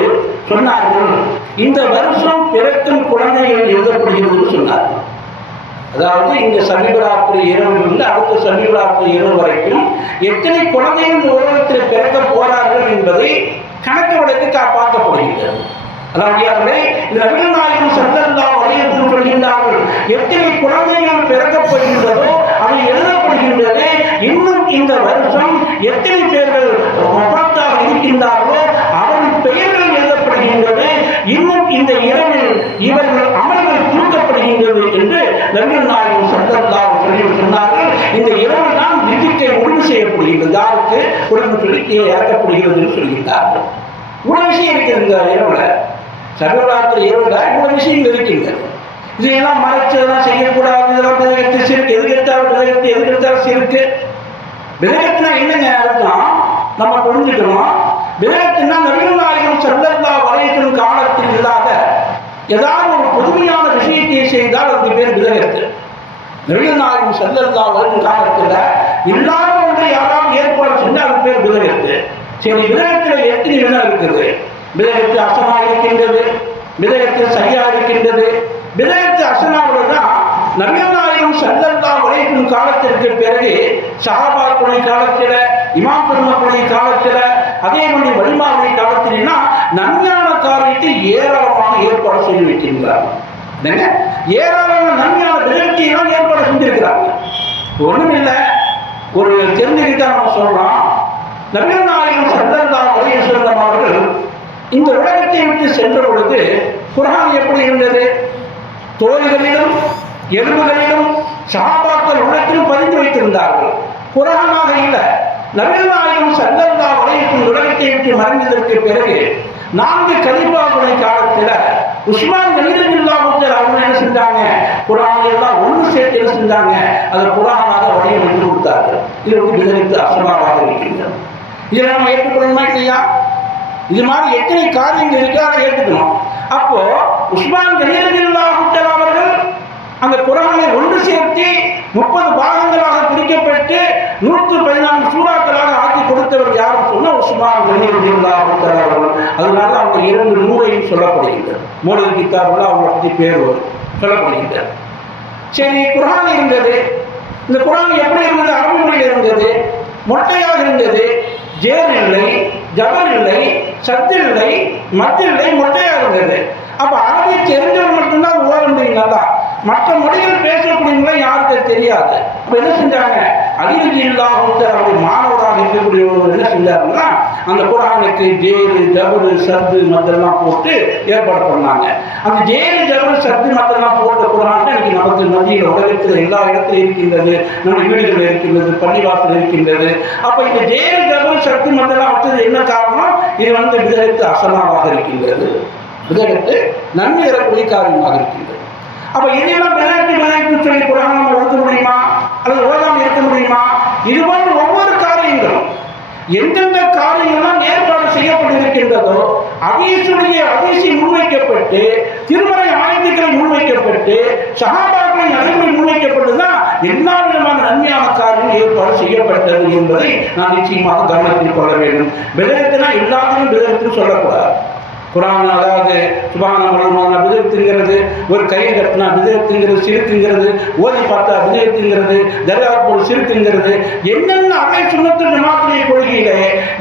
சொன்னார்கள், இந்த வருஷம் பிறக்கும் குழந்தைகள் எழுதப்படுகிறது சொன்னார்கள். அதாவது இந்த சபீபராத்திரி இரவிலிருந்து அடுத்த சபீபராத்திரி இரவு வரைக்கும் எத்தனை குழந்தைகள் உலகத்தில் பிறக்க போறார்கள் என்பதை கணக்கு வழக்கு காப்பாற்றப்படுகின்றது. அதாவது இந்த நபிகள் நாயகம் ஸல்லல்லாஹு அலைஹி வஸல்லம் சொல்கின்றார்கள், எத்தனை குழந்தைகள் பிறக்கப் போகின்றதோ அவை எழுதப்படுகின்றது. இன்னும் இந்த வருஷம் எத்தனை பேர்கள் வஃபாத்தாக இருக்கின்றார்களோ அவர்கள் பெயர்கள் எழுதப்படுகின்றது. இன்னும் இந்த இரவில் இவர்கள் அமல்கள் தூக்கப்படுகின்றது என்று நபிகள் நாயகம் ஸல்லல்லாஹு அலைஹி வஸல்லம் சொன்னார்கள். இந்த இரவில் தான் ரிஜிக்கை முடிவு செய்யப்படுகிறது, யாருக்கு குடும்ப சொல்லி இறக்கப்படுகிறது என்று சொல்கின்றார்கள். இவ்வளவு விஷயம் இருக்குது இந்த இரவுல, சபீபராத்திரி இரவுல இவ்வளவு விஷயங்கள் இருக்கின்றது. இதையெல்லாம் மறைச்சதெல்லாம் செய்யக்கூடாது, இதெல்லாம் விதகத்து சிறுக்கு, எதுக்கெடுத்தாலும் விதகத்து, எதுக்கெடுத்தாலும் சிறுக்கு. விதகத்துனா என்னங்க அர்த்தம் நம்ம புரிஞ்சுக்கணும். விதகத்துனா நபிகள் நாயகம் ஸல்லல்லாஹு அலைஹி வஸல்லம் காலத்தில் இல்லாத ஏதாவது ஒரு புதுமையான விஷயத்தை செய்தால் அதுக்கு பேர் விதகத்து. நபிகள் நாயகம் ஸல்லல்லாஹு அலைஹி வஸல்லம் காலத்தில் இல்லாத ஒன்றை யாராவது ஏற்பாடு செஞ்சால் அதுக்கு பேர் விதகத்து. சரி, விதகத்தில் எத்தனை விதம் இருக்குது? விதகத்து அசனா இருக்கின்றது, விதகத்து சரியா இருக்கின்றது. விதகத்து அசனாவில் தான் நபிகள் நாயகம் ஸல்லல்லாஹு அலைஹி வஸல்லம் காலத்திற்கு பிறகு சஹாபாக்களுடைய காலத்தில், இமாம் பெருமக்களுடைய காலத்தில், அதே மாதிரி வலிமாவுடைய காலத்திலனா நன்மையான காரியத்தை ஏராளமான ஏற்பாடு செய்து வைக்கின்றார்கள். ஏராளமான நன்மையான விதகத்தையெல்லாம் ஏற்பாடு செஞ்சிருக்கிறாங்க. ஒன்றும் இல்லை, ஒரு தெரிஞ்சுக்கிட்டா நம்ம சொல்றோம், நபிகள் நாயகம் ஸல்லல்லாஹு அலைஹி வஸல்லம் அவர்கள் இந்த உலகத்தை விட்டு சென்ற பொழுது குர்ஆன் எப்படி இருந்தது? தோள்களிலும் எலும்புகளிலும் சஹாபாக்கள் உள்ளத்திலும் பதிந்து வைத்திருந்தார்கள். குர்ஆனாக இல்லை. நபிகள் நாயகம் ஸல்லல்லாஹு அலைஹி வஸல்லம் உலகத்தை விட்டு மறைந்ததற்கு பிறகு 4 கலீஃபாக்களுடைய காலத்தில் உஸ்மான் ரலியல்லாஹு தஆலா அவங்க என்ன செஞ்சாங்க, குர்ஆனை எல்லாம் ஒன்று சேர்த்து என்ன செஞ்சாங்க, அதை குர்ஆனாக வடிவமைத்து கொடுத்தார்கள். இது வந்து பிதஅத்து அஸ்மாவாக இருக்கின்றது. இதை நம்ம ஏற்றுக்கொள்ளணுமா இல்லையா? இது மாதிரி எத்தனை காரியங்கள் இருக்கு, அதை ஏற்றுக்கணும். அப்போ உஸ்மான் ரலியல்லாஹு தஆலா அவர்கள் அந்த குர்ஆனை ஒன்று சேர்த்து 30 பாகங்களாக பிரிக்கப்பட்டு 114 சூறாக்களாக ஆக்கி கொடுத்தவர் யாரும் சொன்னா உஸ்மான் ரலியல்லாஹு தஆலா அவர்கள். அதனால அவங்க 2 நூறையும் சொல்லப்படுகின்றது. மௌலித் கிதாபுல அவங்க பற்றி பேர் வரும் சொல்லப்படுகின்றது. சரி, குர்ஆன் இருந்தது. இந்த குர்ஆன் எப்படி இருந்தது? அரபு மொழியில் இருந்தது, மொட்டையாக இருந்தது, ஜேர் இல்லை, ஜபர் இல்லை, சத்து இல்லை, மத்து இல்லை, மொட்டையாக இருந்தது. அப்ப அரபி தெரிஞ்சவங்க மட்டும்தான் ஓட முடியும் நல்லா. மற்ற மொழிகள் பேசக்கூடியவங்கள யாருக்கு தெரியாது. அப்ப என்ன செஞ்சாங்க, அலிரலி அல்லாஹு மாணவராக இருக்கக்கூடியவங்க என்ன செஞ்சாருன்னா அந்த குர்ஆனுக்கு ஜேரு ஜபரு சத்து மத்தெல்லாம் போட்டு ஏற்பாடு பண்ணாங்க. அந்த ஜேரு ஜபரு சத்து மத்தெல்லாம் போட்ட குர்ஆன் இன்னைக்கு நமக்கு மத்தியில் உலகத்தில் எல்லா இடத்திலும் இருக்கின்றது. நம்ம வீடுகளில் இருக்கின்றது, பள்ளிவாசல் இருக்கின்றது. அப்ப இந்த ஜேரு ஜபரு சத்து மத்தெல்லாம் வச்சது என்ன காரணம்? இது வந்து பிதஅத்து அஸ்மாவாக இருக்கின்றது. பிதஅத்து நன்மை தரக்கூடிய காரியமாக இருக்கின்றது. அப்ப இதெல்லாம் பிதஅத்து சொல்லி குர்ஆன் நம்ம ஒதுக்க முடியுமா அல்லது ஓதாமல் இருக்க முடியுமா? இது போன்ற ஒவ்வொரு காரியங்களும் எந்தெந்த காரியங்கள்லாம் ஏற்பாடு செய்யப்பட்டிருக்கின்றதோ ஹதீஸை முன்வைக்கப்பட்டு, திருமறை ஆயத்துக்களை முன்வைக்கப்பட்டு, சஹாபாக்களின் நடைமுறை முன்வைக்கப்பட்டுதான் எல்லா விதமான நன்மையான காரியம் ஏற்பாடு செய்யப்பட்டது என்பதை நான் நிச்சயமாக கவனத்தில் கொள்ள வேண்டும். பிதஅத்துனா எல்லாத்தையும் பிதஅத்துன்னு சொல்லக்கூடாது. குர்ஆன் அதாவது சுப்ஹானல்லாஹ் பிதஅத்துங்கிறது, ஒரு கயிறு கட்டினா பிதஅத்துங்கிறது, சிறுக்குங்கிறது, ஓதி பார்த்தா பிதஅத்துங்கிறது, தர்காவுக்கு ஒரு சிறுக்குங்கிறது, என்னென்ன அலை சுன்னத்துல் ஜமாத்துடைய கொள்கையிலே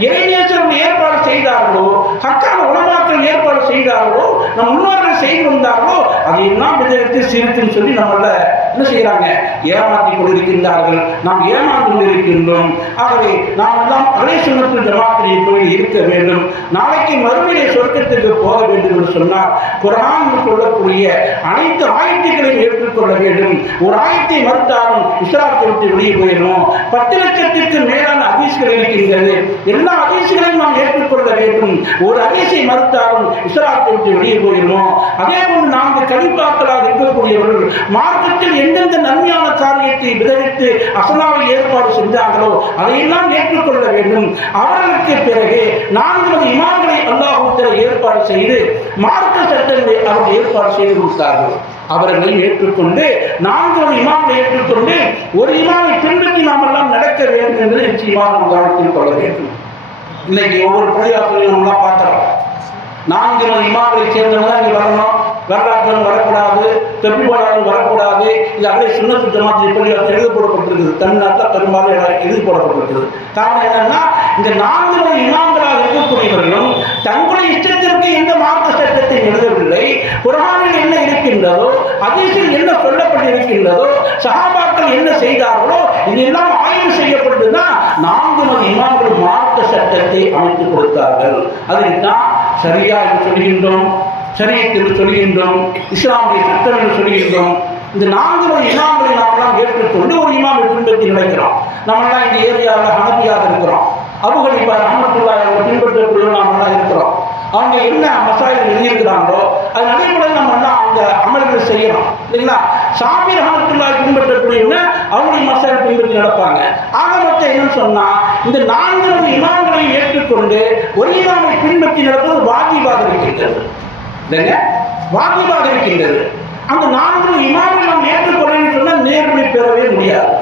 இறைநேசர்கள் ஏற்பாடு செய்தார்களோ, ஹக்கான உலமாக்கள் ஏற்பாடு செய்தார்களோ, நம் முன்னோர்கள் செய்து வந்தார்களோ, அதையெல்லாம் பிதஅத்து சிறுக்குன்னு சொல்லி நம்மள என்ன செய்யறாங்க, ஏமாற்றி கொண்டிருக்கின்றார்கள். நாம் ஏமாந்து கொண்டிருக்கின்றோம். ஆகவே நாம் எல்லாம் அலை சுன்னத்துல் ஜமாத்துடைய கொள்கையில் இருக்க வேண்டும். நாளைக்கு மறுமையிலே சொர்க்கத்துக்கு போக வேண்டும் என்று சொன்னால் குர்ஆன் சொல்லக்கூடிய அனைத்து ஆயத்துக்களையும் ஏற்றுக்கொள்ள வேண்டும். ஒரு ஆயத்தை மறுத்தாலும் இஸ்லாத்தை விட்டு வெளியே போயிடணும். 10 லட்சத்திற்கு மேலான ஹதீஸ்கள் இருக்கின்றது. எல்லா ஹதீஸ்களையும் நாம் ஏற்றுக்கொள்ள வேண்டும். ஒரு ஹதீஸை மறுத்தாலும் இஸ்லாத்தை விட்டு வெளியே போயிடணும். அதே போன்று நாங்கள் கலிஃபாக்களாக இருக்கக்கூடியவர்கள் மார்க்கத்தில் எந்தெந்த நன்மையான காரியத்தை விதவித்து அஸ்மாவை ஏற்பாடு செஞ்சாங்களோ அதையெல்லாம் ஏற்றுக்கொள்ள வேண்டும். அவர்களுக்கு பிறகு 4 இமாம்களை அல்லாஹ் ஏற்பாடு செய்து மார்க்க சட்டங்களை அவர்கள் ஏற்பாடு செய்து கொடுத்தார்கள். அவர்களை ஏற்றுக்கொண்டு 4 இமாம்களை ஏற்றுக்கொண்டு ஒரு இமாமை பின்பற்றி நாம் எல்லாம் நடக்க வேண்டும் என்று நிச்சயமாக நாம் கவனத்தில் கொள்ள வேண்டும். இன்னைக்கு ஒவ்வொரு பள்ளிவாசலையும் நம்மளாம் பார்க்கிறோம். 4 இமாம்களை சேர்ந்தவங்க தான் இங்கே வரணும், வரலாற்று வரக்கூடாது, தொப்பி போடாமல் வரக்கூடாது. இது அப்படியே சுன்னத்துல் ஜமாத்துடைய பள்ளிவாசல் எழுத போடப்பட்டிருக்குது. தமிழ்நாட்டில் பெரும்பாலும் எழுதி போடப்பட்டிருக்குது. காரணம் என்னன்னா, இந்த 4 இமாம்களாக இருக்கக்கூடியவர்களும் தங்களுடைய இஷ்டத்திற்கு எந்த மார்க்க சட்டத்தை எழுதவில்லை. குர்ஆனில் என்ன இருக்கின்றதோ, ஹதீஸில் என்ன சொல்லப்பட்டிருக்கின்றதோ, சஹாபாக்கள் என்ன செய்தார்களோ இதெல்லாம் ஆய்வு செய்யப்பட்டுதான் 4 இமாம்கள் மார்க்க சட்டத்தை அமைத்துக் கொடுத்தார்கள். அதைத்தான் சரியா என்று சொல்கின்றோம், ஷரியத் என்று சொல்கின்றோம், இஸ்லாமிய சட்டம் என்று சொல்கின்றோம். இந்த 4 இமாம்களை நாமெல்லாம் ஏற்றுக்கொண்டு ஒரு இமாமை பின்பற்றி நினைக்கிறோம். நம்மெல்லாம் இந்த ஏரியாவில் ஹனபியாக இருக்கிறோம். அபூ ஹனீஃபா ரஹ்மத்துல்லாஹி அலைஹி பின்பற்றக்கூடிய நாமெல்லாம் இருக்கிறோம். அவங்க என்ன மசாயில் எழுதியிருக்கிறாங்களோ அது அடிப்படையில் நம்ம எல்லாம் அந்த அமல்கள் செய்யணும் இல்லைங்களா? ஷாஃபி ரஹ்மத்துல்லாஹி பின்பற்றக்கூடியவங்க அவங்களுடைய மசாயில் பின்பற்றி நடப்பாங்க. ஆக மொத்தம் என்னன்னு சொன்னா, இந்த 4 இமாம்களையும் ஏற்றுக்கொண்டு ஒரு இமாமை பின்பற்றி நடப்பது வாஜிபாக இருக்கின்றது. இல்லைங்க, வாஜிபாக இருக்கின்றது. அந்த 4 இமாம்களை நாம் ஏற்றுக்கொள்ளணும்னு சொன்னால் நேர்வழி பெறவே முடியாது.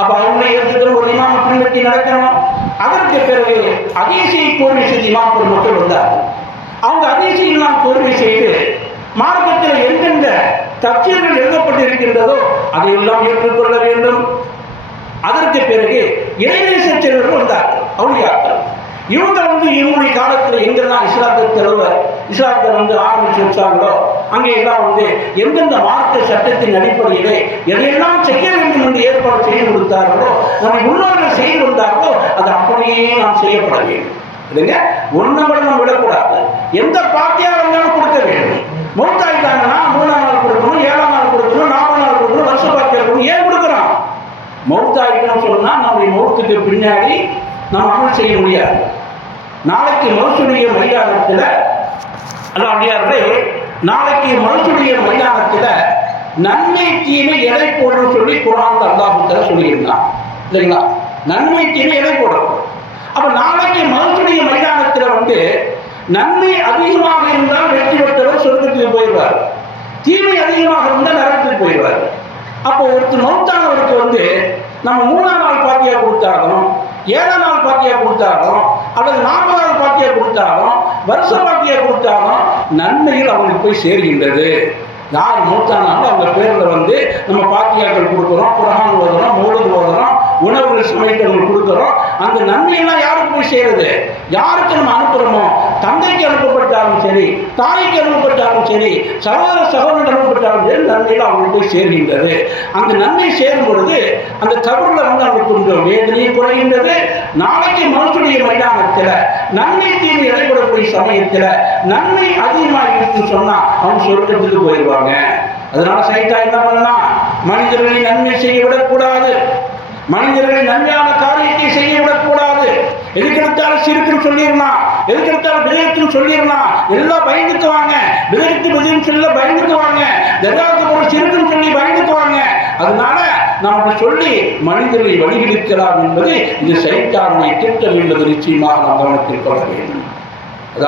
அப்ப அவங்களை ஏற்றுக்கிற ஒரு இமாமை பின்பற்றி நடக்கணும். அதற்கு பிறகு ஹதீஸை கோர்வை செய்து இமாம் பெருமக்கள் வந்தார்கள். அவங்க ஹதீஸை எல்லாம் கோர்வை செய்து மார்க்கத்தில் எந்தெந்த தஃசீர்கள் எழுதப்பட்டிருக்கின்றதோ அதையெல்லாம் ஏற்றுக்கொள்ள வேண்டும். அதற்கு பிறகு இறைநேச செல்வர்கள் வந்தார்கள், அவுலியாக்கள். இவங்க இவங்களுடைய காலத்தில் எங்கெல்லாம் இஸ்லாத்தை ஆரம்பிச்சு வச்சாங்களோ அங்கே எல்லாம் எந்தெந்த மார்க்க சட்டத்தின் அடிப்படையிலே எதையெல்லாம் செய்ய வேண்டும் என்று ஏற்பாடு செய்து கொடுத்தார்களோ, நம்ம முன்னோர்கள் செய்து வந்தார்களோ அது அப்படியே நாம் செய்யப்பட வேண்டும். இல்லைங்க, ஒன்றும் நம்ம விடக்கூடாது. எந்த பாத்தியாக இருந்தாலும் கொடுக்க வேண்டும். மௌத்தாயிட்டாங்கன்னா 3ஆம் நாள் கொடுக்கணும், 7ஆம் நாள் கொடுக்கணும், 4ஆம் நாள் கொடுக்கணும், வருஷ பாத்தியா கொடுக்கணும். ஏன் கொடுக்குறோம்? மௌத்தாயிட்டோம்னு சொன்னால் நம்முடைய மௌத்துக்கு பின்னாடி நம்ம அமல் செய்ய முடியாது. நாளைக்கு மௌத்துடைய மைதானத்தில் அல்லாஹ்வியார்களே நாளைக்கு மனுஷனுடைய மைதானத்தில் நன்மை தீமை எடை போடணும்னு சொல்லி குர்ஆன்ல அல்லாஹ் சொல்லியிருந்தான் இல்லைங்களா? நன்மை தீமை எடை போடணும். அப்ப நாளைக்கு மனுஷனுடைய மைதானத்தில் நன்மை அதிகமாக இருந்தால் வெற்றி பெற்றவர் சொர்க்கத்துக்கு போயிடுவார், தீமை அதிகமாக இருந்தால் நரகத்துக்கு போயிடுவார். அப்போ ஒருத்தர் மௌத்தானவருக்கு நம்ம 3ஆம் நாள் பாத்தியா கொடுத்தாலும், 7ஆம் நாள் பாத்தியா கொடுத்தாலும், அல்லது 40ஆவது பாத்தியா கொடுத்தாலும், வருஷ பாத்தியா கொடுத்தாலும் நன்மைகள் அவங்களுக்கு போய் சேர்கின்றது. யார் மூத்தானாலும் அவங்க பேரில் நம்ம பாத்தியாக்கள் கொடுக்குறோம், குர்ஆன் ஓதுறோம், மௌலித் ஓதுறோம், உணவுகள் சமைக்கிறவங்களுக்கு கொடுக்குறோம். அந்த நன்மையெல்லாம் யாருக்கு போய் சேருது? யாருக்கு நம்ம அனுப்புகிறோமோ, தந்தைக்கு அனுப்பப்பட்டாலும் சரி, தாய்க்கு அனுப்பப்பட்டாலும் சரி, சகோதர சகோதரன் அனுப்பப்பட்டாலும் சரி, நன்மையில் அவங்களுக்கு போய் சேர்கின்றது. அந்த நன்மை சேரும் பொழுது அந்த கபரில் அவங்களுக்கு கொஞ்சம் வேதனையும் குறைகின்றது. நாளைக்கு மனுஷனுடைய மைதானத்தில் நன்மை தீமை இடைபடக்கூடிய சமயத்தில் நன்மை அதிகமாக இருக்குன்னு சொன்னால் அவங்க சொர்க்கத்துக்கு போயிடுவாங்க. அதனால சைத்தான் என்ன பண்ணலாம்? மனிதர்களை நன்மை செய்ய விடக்கூடாது, மனிதர்களை நன்மையான காரியத்தை செய்ய விடக்கூடாது. எதுக்கெடுத்தாலும் சிறுக்குன்னு சொல்லிடலாம், எதுக்கெடுத்தாலும் விதயத்துன்னு சொல்லிடலாம், எல்லாம் பயந்துக்குவாங்க. விதயத்து விதயம் சொல்ல பயந்துக்குவாங்க, தர்காவுக்கு போற சிறுக்குன்னு சொல்லி பயந்துக்குவாங்க. அதனால நமக்கு சொல்லி மனிதர்களை வழிகெடுக்கலாம் என்பது இது சைத்தானுடைய திட்டம் என்பது நிச்சயமாக நாம் கவனத்தில் கொள்ள வேண்டும்.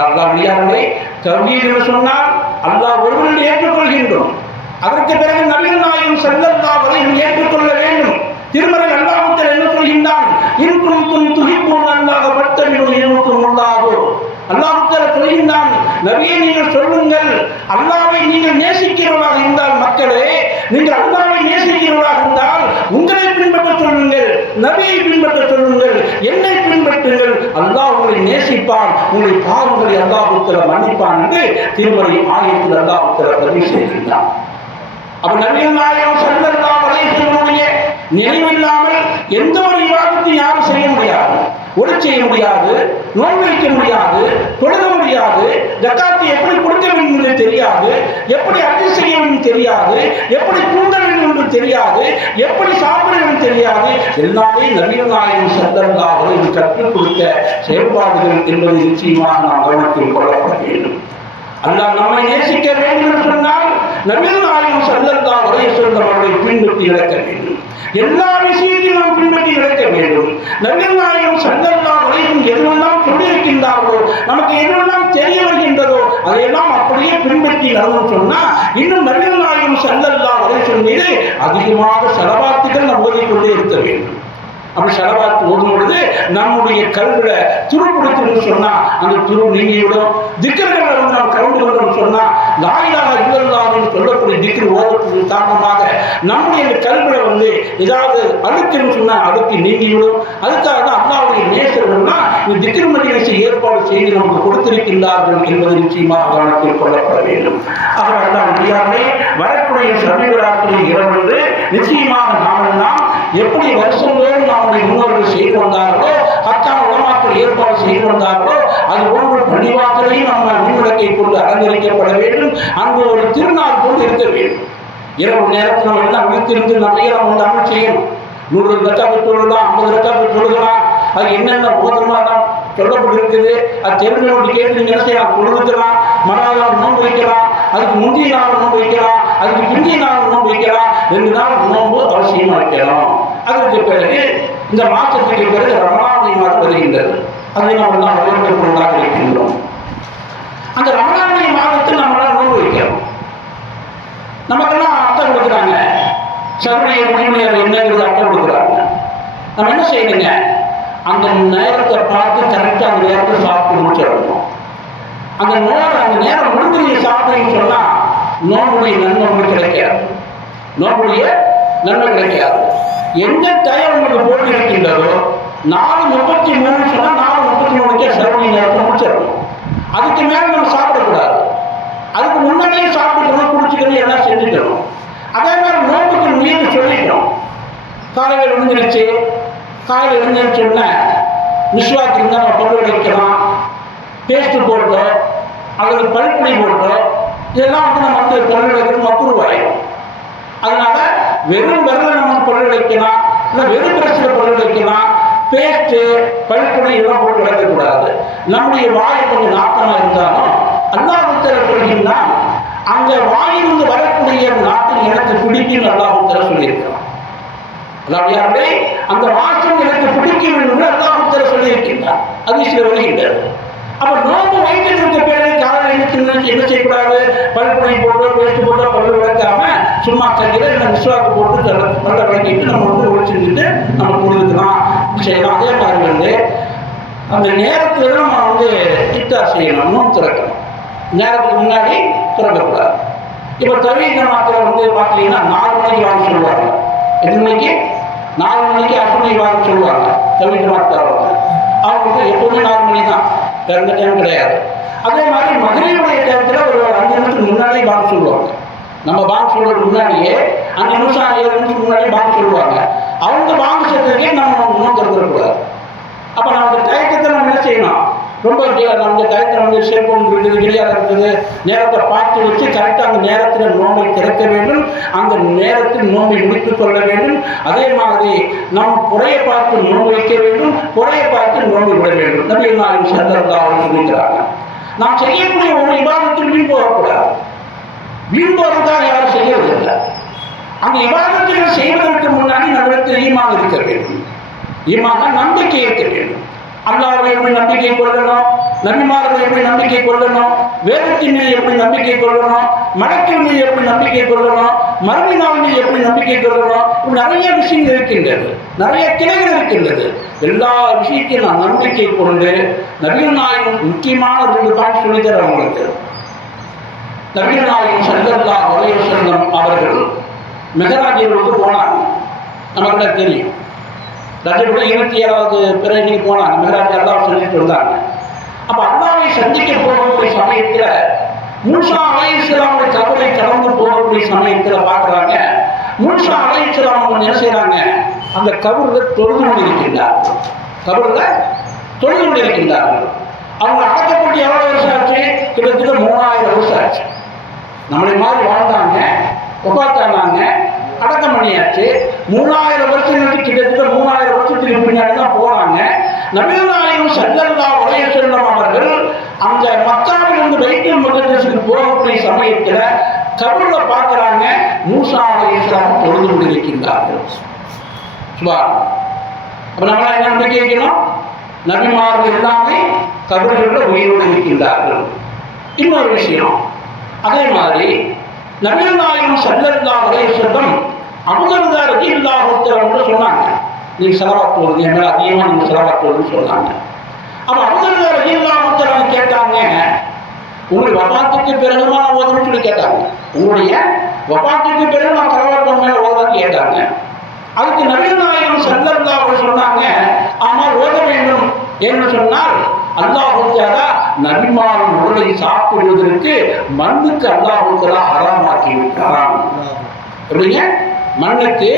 அல்லாஹ்விலே தௌஹீத் என்று சொன்னால் அல்லாஹ் ஒருவரை ஏற்றுக்கொள்கின்றோம். அதற்கு பிறகு நபிகள் நாயகம் ஸல்லல்லாஹு அலைஹி வஸல்லம் ஏற்றுக்கொள்ள வேண்டும். திருமறை அல்லாஹ் என்ன சொல்கின்றான்? இன் குன்தும் துஹிப்பூனல்லாஹ ஃபத்தபிஊனி அல்லாஹ் சொல்கின்றான், நபியே நீங்கள் சொல்லுங்கள், அல்லாஹ்வை நீங்கள் நேசிக்கிறவர்களாக இருந்தால், மக்களே நீங்கள் அல்லாஹ்வை நேசிக்கிறவர்களாக இருந்தால் உங்களை பின்பற்ற சொல்லுங்கள், நபியை பின்பற்ற சொல்லுங்கள், என்னை பின்பற்றுங்கள், அல்லாஹ் உங்களை நேசிப்பான், உங்களை பாவங்களை அல்லாஹ் மன்னிப்பான் என்று திருமறை ஆயத்தில் அல்லாஹ் பதிவு செய்கின்றான். அப்ப நபிகள் நாயகம் ஸல்லல்லாஹு அலைஹி வஸல்லம் நினைவில்லாமல் எந்த ஒரு இபாதத்தையும் யாரும் செய்ய முடியாது, ஒளி செய்ய முடியாது, நோன்பு வைக்க முடியாது, தொழுக முடியாது, ஜகாத்தை எப்படி கொடுக்க வேண்டும் என்று தெரியாது, எப்படி அட்டை செய்ய வேண்டும் தெரியாது, எப்படி தூண்ட வேண்டும் என்று தெரியாது, எப்படி சாப்பிட வேண்டும் தெரியாது. எல்லாமே நபிகள் நாயகம் ஸல்லல்லாஹு அலைஹி வஸல்லம் கற்றுக் கொடுத்த செயல்பாடுகள் என்பது நிச்சயமாக நாம் கவனத்தில் கொள்ளப்பட வேண்டும். அல்லாஹ் நம்மை நேசிக்க வேண்டும் என்று சொன்னால் நபிகள் நாயகம் ஸல்லல்லாஹு அலைஹி வஸல்லம் அவர்களை பின்பற்றி நடக்க வேண்டும். எல்லா விஷயத்தையும் நாம் பின்பற்றி நடக்க வேண்டும். நபிகள் நாயகம் ஸல்லல்லாஹு அலைஹி வஸல்லம் எதுவெல்லாம் சொல்லியிருக்கின்றார்களோ, நமக்கு எதுவெல்லாம் தெரிய வருகின்றதோ அதையெல்லாம் அப்படியே பின்பற்றி நடந்து சொன்னா இன்னும் நபிகள் நாயகம் ஸல்லல்லாஹு அலைஹி வஸல்லம் மீது அதிகமாக ஸலவாத்துகள் நாம் ஓதிக்கொண்டே இருக்க வேண்டும். அப்படி ஸலவாத் ஓதும் பொழுது நம்முடைய கல்வில துருப்பிடித்து சொன்னா அந்த துரு நீங்கிவிடும். திக்ர்களை நாம் கலந்து கொண்டோம் சொன்னா லா இலாஹா இல்லல்லாஹ் என்று சொல்லக்கூடிய திக்ர் ஓதுவதற்கு காரணமாக நம்முடைய கல்வில ஏதாவது அழுக்குன்னு சொன்னா அழுக்கு நீங்கிவிடும். அதுக்காக தான் அல்லாஹ்வுடைய நேசர்கள்னா இந்த திக்ர் மஜ்லிஸை ஏற்பாடு செய்து நமக்கு கொடுத்திருக்கின்றார்கள் என்பது நிச்சயமாக கவனத்தில் கொள்ளப்பட வேண்டும். அவர் அல்லாஹ்விலே வரக்கூடிய சபீராக்களின் இரவு நிச்சயமாக நாமெல்லாம் எப்படி வருஷங்களோடு நம்முடைய முன்னோர்கள் செய்து வந்தார்களோ, ஹக்கான உலமாக்கள் ஏற்பாடு செய்து வந்தார்களோ, அது போன்ற பள்ளிவாசலையும் நம்ம மின்விளக்கை கொண்டு அலங்கரிக்கப்பட வேண்டும். அங்கு ஒரு திருநாள் கொண்டு இருக்க வேண்டும். இரவு நேரத்தில் நம்ம எல்லாம் விழித்திருந்து நிறைய நம்ம அமல் செய்யணும். 100 ரக்காத்து தொழுகலாம், 50 ரக்காத்து தொழுகலாம். அது என்னென்ன போதமாக சொல்லப்பட்டிருக்குது அது தெரிஞ்சவங்க கேட்டு நீங்கள் என்ன செய்யலாம்? தொழுதுக்கலாம், மறுநாள் நோன்பு வைக்கலாம், அதுக்கு முந்தைய நாள் நோன்பு வைக்கலாம், அதுக்கு பிந்தைய நாள் நோன்பு வைக்கலாம். 2 நாள் நோன்பு அவசியமாக வைக்கணும். அதற்கு பிறகு இந்த மாற்றத்துக்கு பிறகு ரமலானுடைய மாதம் வருகின்றது. அதை நம்ம எல்லாம் வரவேற்பதாக இருக்கின்றோம். அந்த ரமலானுடைய மாதத்தில் நம்மளால் நோன்பு வைக்கிறோம். நமக்கெல்லாம் அர்த்தம் கொடுக்குறாங்க, சருடைய முடிவு என்னங்கிறது அர்த்தம் கொடுக்குறாங்க. நம்ம என்ன செய்யணுங்க? அந்த நேரத்தை பார்த்து கரெக்டாக அந்த நேரத்தை சாப்பிட்டு முடிச்சிடணும். அந்த நேரம் முடிஞ்சு நீங்கள் சாப்பிட்டீங்கன்னு சொன்னால் நோம்புடைய நன்மை உங்களுக்கு கிடைக்காது, நோம்புடைய நன்மை கிடைக்காது. எந்த டயம் உங்களுக்கு போட்டு இருக்கின்றதோ 4:33 சொன்னால் 4:33 சரவணி நேரத்தை முடிச்சிடணும். அதுக்கு மேலே நம்ம சாப்பிடக்கூடாது. அதுக்கு முன்னாடியே சாப்பிட்டுக்கணும், குடிச்சுக்கணும், எல்லாம் செஞ்சுக்கணும். அதே மாதிரி நோம்புக்கு நீர் சொல்லிட்டோம். காலையில் விழுந்துருச்சு, காலையில் விழுந்துருச்சுன்னா மிஸ்வாக்கு இருந்தால் நம்ம பல்லு வைக்கலாம், பேஸ்ட்டு போட்டோம் அல்லது பல்புளி போட்டோம், இதெல்லாம் நம்ம பல்லு வைக்கிறது மக்குருவாயிடும். அதனால வெறும் விரல நம்ம பல்லு வைக்கலாம், இல்லை வெறும் பிரச்சில் பல்லு வைக்கலாம். பேஸ்ட்டு பல்புளி இதெல்லாம் போட்டு வைக்கக்கூடாது. நம்முடைய வாய் கொஞ்சம் நாட்டமாக இருந்தாலும் அல்லாஹ் சொல்கின்றான், அந்த வாயிலிருந்து வரக்கூடிய நாட்டில் எனக்கு பிடிக்கும் அல்லாஹ் தஆலா சொல்லியிருக்கிறான். அதாவது யாருடைய அந்த வாசம் எனக்கு பிடிக்கும் என்று அல்லாஹ் தஆலா சொல்லியிருக்கின்றார். ஹதீஸ்ல வருகின்றது. அப்ப நோன்பு வைக்கிறதுக்கு பிறகு காலையில் என்ன செய்யக்கூடாது? பல்புடை போட்டு பேஸ்ட் போட்டு பல்லு விளக்காம சும்மா கையில் இந்த மிஸ்வாக்கு போட்டு பல்ல விளக்கிட்டு நம்ம ஒழிச்சுட்டு நம்ம கொடுக்கலாம் செய்யலாம். அதே மாதிரி அந்த நேரத்தில் நம்ம இஃப்தார் செய்யணும், நோன்பு திறக்கணும். நேரத்துக்கு முன்னாடி திறக்கக்கூடாது. இப்போ தவீத் ஜமாத்தில் பார்த்தீங்கன்னா 4 மணிக்கு வாங்க சொல்லுவாங்க. எத்தனை மணிக்கு? 4 மணிக்கு அசுமணி வாங்க சொல்லுவாங்க. தவீத் ஜமாத்தாரவங்க அவங்களுக்கு எப்போதுமே 4 மணி தான், வேற டைம் கிடையாது. அதே மாதிரி மகரியுடைய டைத்தில் ஒரு 5 நிமிஷத்துக்கு முன்னாடியே வாங்க சொல்லுவாங்க. நம்ம பாங்க் சொல்றதுக்கு முன்னாடியே 5 நிமிஷம் 7 நிமிஷத்துக்கு முன்னாடியே பாங்க் சொல்லுவாங்க. அவங்க பாங்க் சொல்றதுக்கே நம்ம இன்னும் திறந்துடக்கூடாது. அப்போ நம்ம டயத்தை நம்ம என்ன செய்யணும்? ரொம்ப நம்ம டயத்தில் செல்போன் இருக்குது, வெளியாக இருக்குது, நேரத்தை பார்த்து வச்சு கரெக்டாக அந்த நேரத்தில் நோம்பை திறக்க வேண்டும். அந்த நேரத்தில் நோம்பை முடித்துக் கொள்ள வேண்டும். அதே மாதிரி நம் புறையை பார்த்து நோன்பு வைக்க வேண்டும், புறையை பார்த்து நோன்பு விட வேண்டும். நபிகள் நாயகம் ஸல்லல்லாஹு அலைஹி வஸல்லம் சொல்லிக்கிறாங்க. நாம் செய்யக்கூடிய ஒரு இபாதத்தில் வீண் போகக்கூடாது. வீண் போகிறதுக்காக யாரும் செய்யறதில்லை. அந்த இபாதத்துகள் செய்வதற்கு முன்னாடி நம்மளுக்கு ஈமான் இருக்க வேண்டும். ஈமான் நம்பிக்கை இருக்க வேண்டும். அல்லாஹ்வை எப்படி நம்பிக்கை கொள்ளணும், நபிமார்களை எப்படி நம்பிக்கை கொள்ளணும், வேதத்தின் மீது எப்படி நம்பிக்கை கொள்ளணும், மலக்கின் மீது எப்படி நம்பிக்கை கொள்ளணும், மறுமை நாள் மீது எப்படி நம்பிக்கை கொள்ளணும், நிறைய விஷயங்கள் இருக்கின்றது, நிறைய கிளைகள் இருக்கின்றது. எல்லா விஷயத்தையும் நான் நம்பிக்கை கொண்டு நபிகள் நாயகம் முக்கியமான 2 பாயிண்ட் சொல்லித்தர அவங்களுக்கு. நபிகள் நாயகம் ஸல்லல்லாஹு அலைஹி வஸல்லம் அவர்கள் மெஹராஜிற்கு போனாங்க. நமக்கு தெரியும். ரஜபுடைய 27வது பிறகு போனாங்க. மெஹராஜ் அல்லாஹ் சொல்லிட்டு வந்தாங்க. அப்போ அல்லாஹ்வை சந்திக்க போகக்கூடிய சமயத்தில் மூசா அலைஹிஸ்ஸலாமுடைய கபரை கடந்து போகக்கூடிய சமயத்தில் பார்க்குறாங்க. மூசா அலைஹிஸ்ஸலாம் என்ன செய்கிறாங்க? அந்த கபரில் தொழுது கொண்டிருக்கின்றார்கள். கபரில் தொழுது கொண்டிருக்கின்றார்கள். அவங்க அடக்கப்பட்டு எவ்வளோ வருஷம் ஆச்சு? கிட்டத்தட்ட 3000 வருஷம் ஆச்சு. நம்மளை மாதிரி வாழ்ந்தாங்க, ஒப்பாத்தானாங்க, அடக்கம் பண்ணியாச்சு. 3000 வருஷங்களுக்கு கிட்டத்தட்ட 3000 வருஷத்துக்கு பின்னாடி தான் போறாங்க. நபிகள் நாயகம் ஸல்லல்லாஹு அலைஹி வஸல்லம் அவர்கள் அந்த மக்காவிலிருந்து பைத்துல் முகத்தஸுக்கு போகக்கூடிய சமயத்தில் கபர்ல பார்க்குறாங்க. மூசா அலைஹிஸ்ஸலாம் தொழுது கொண்டிருக்கின்றார்கள். சுபான். அப்போ நம்மளாம் என்ன நம்பிக்கை வைக்கணும்? நபிமார்கள் எல்லாமே கபர்களில் உயிரோடு இருக்கின்றார்கள். இன்னொரு விஷயம், அதே மாதிரி நபிகள் நாயகம் ஸல்லல்லாஹு அலைஹி வஸல்லம் அபூ தர்தா ரலியல்லாஹு அன்ஹு சொன்னாங்க, நீங்க ஸலவாத் ஓதுங்க, மேல அதிகமாக நீங்க ஸலவாத் ஓதுன்னு சொன்னாங்க. அப்போ அபூ தர்தா ரலியல்லாஹு அன்ஹு கேட்டாங்க, உங்களுடைய வஃபாத்துக்கு பிறகு நான் ஓதுன்னு சொல்லி கேட்டாங்க. உங்களுடைய வஃபாத்துக்கு பிறகு நான் ஸலவாத் மேல ஓதுன்னு கேட்டாங்க. அதுக்கு நபிகள் நாயகம் ஸல்லல்லாஹு அலைஹி சொன்னாங்க, ஆனால் ஓத வேண்டும் என்று சொன்னால் அல்லாஹ் தஆலா நபிமாரின் உடலை சாப்பிடுவதற்கு மண்ணுக்கு அல்லாஹ் தஆலா ஹராமாக்கி விட்டான். எப்படிங்க? மண்ணுக்கு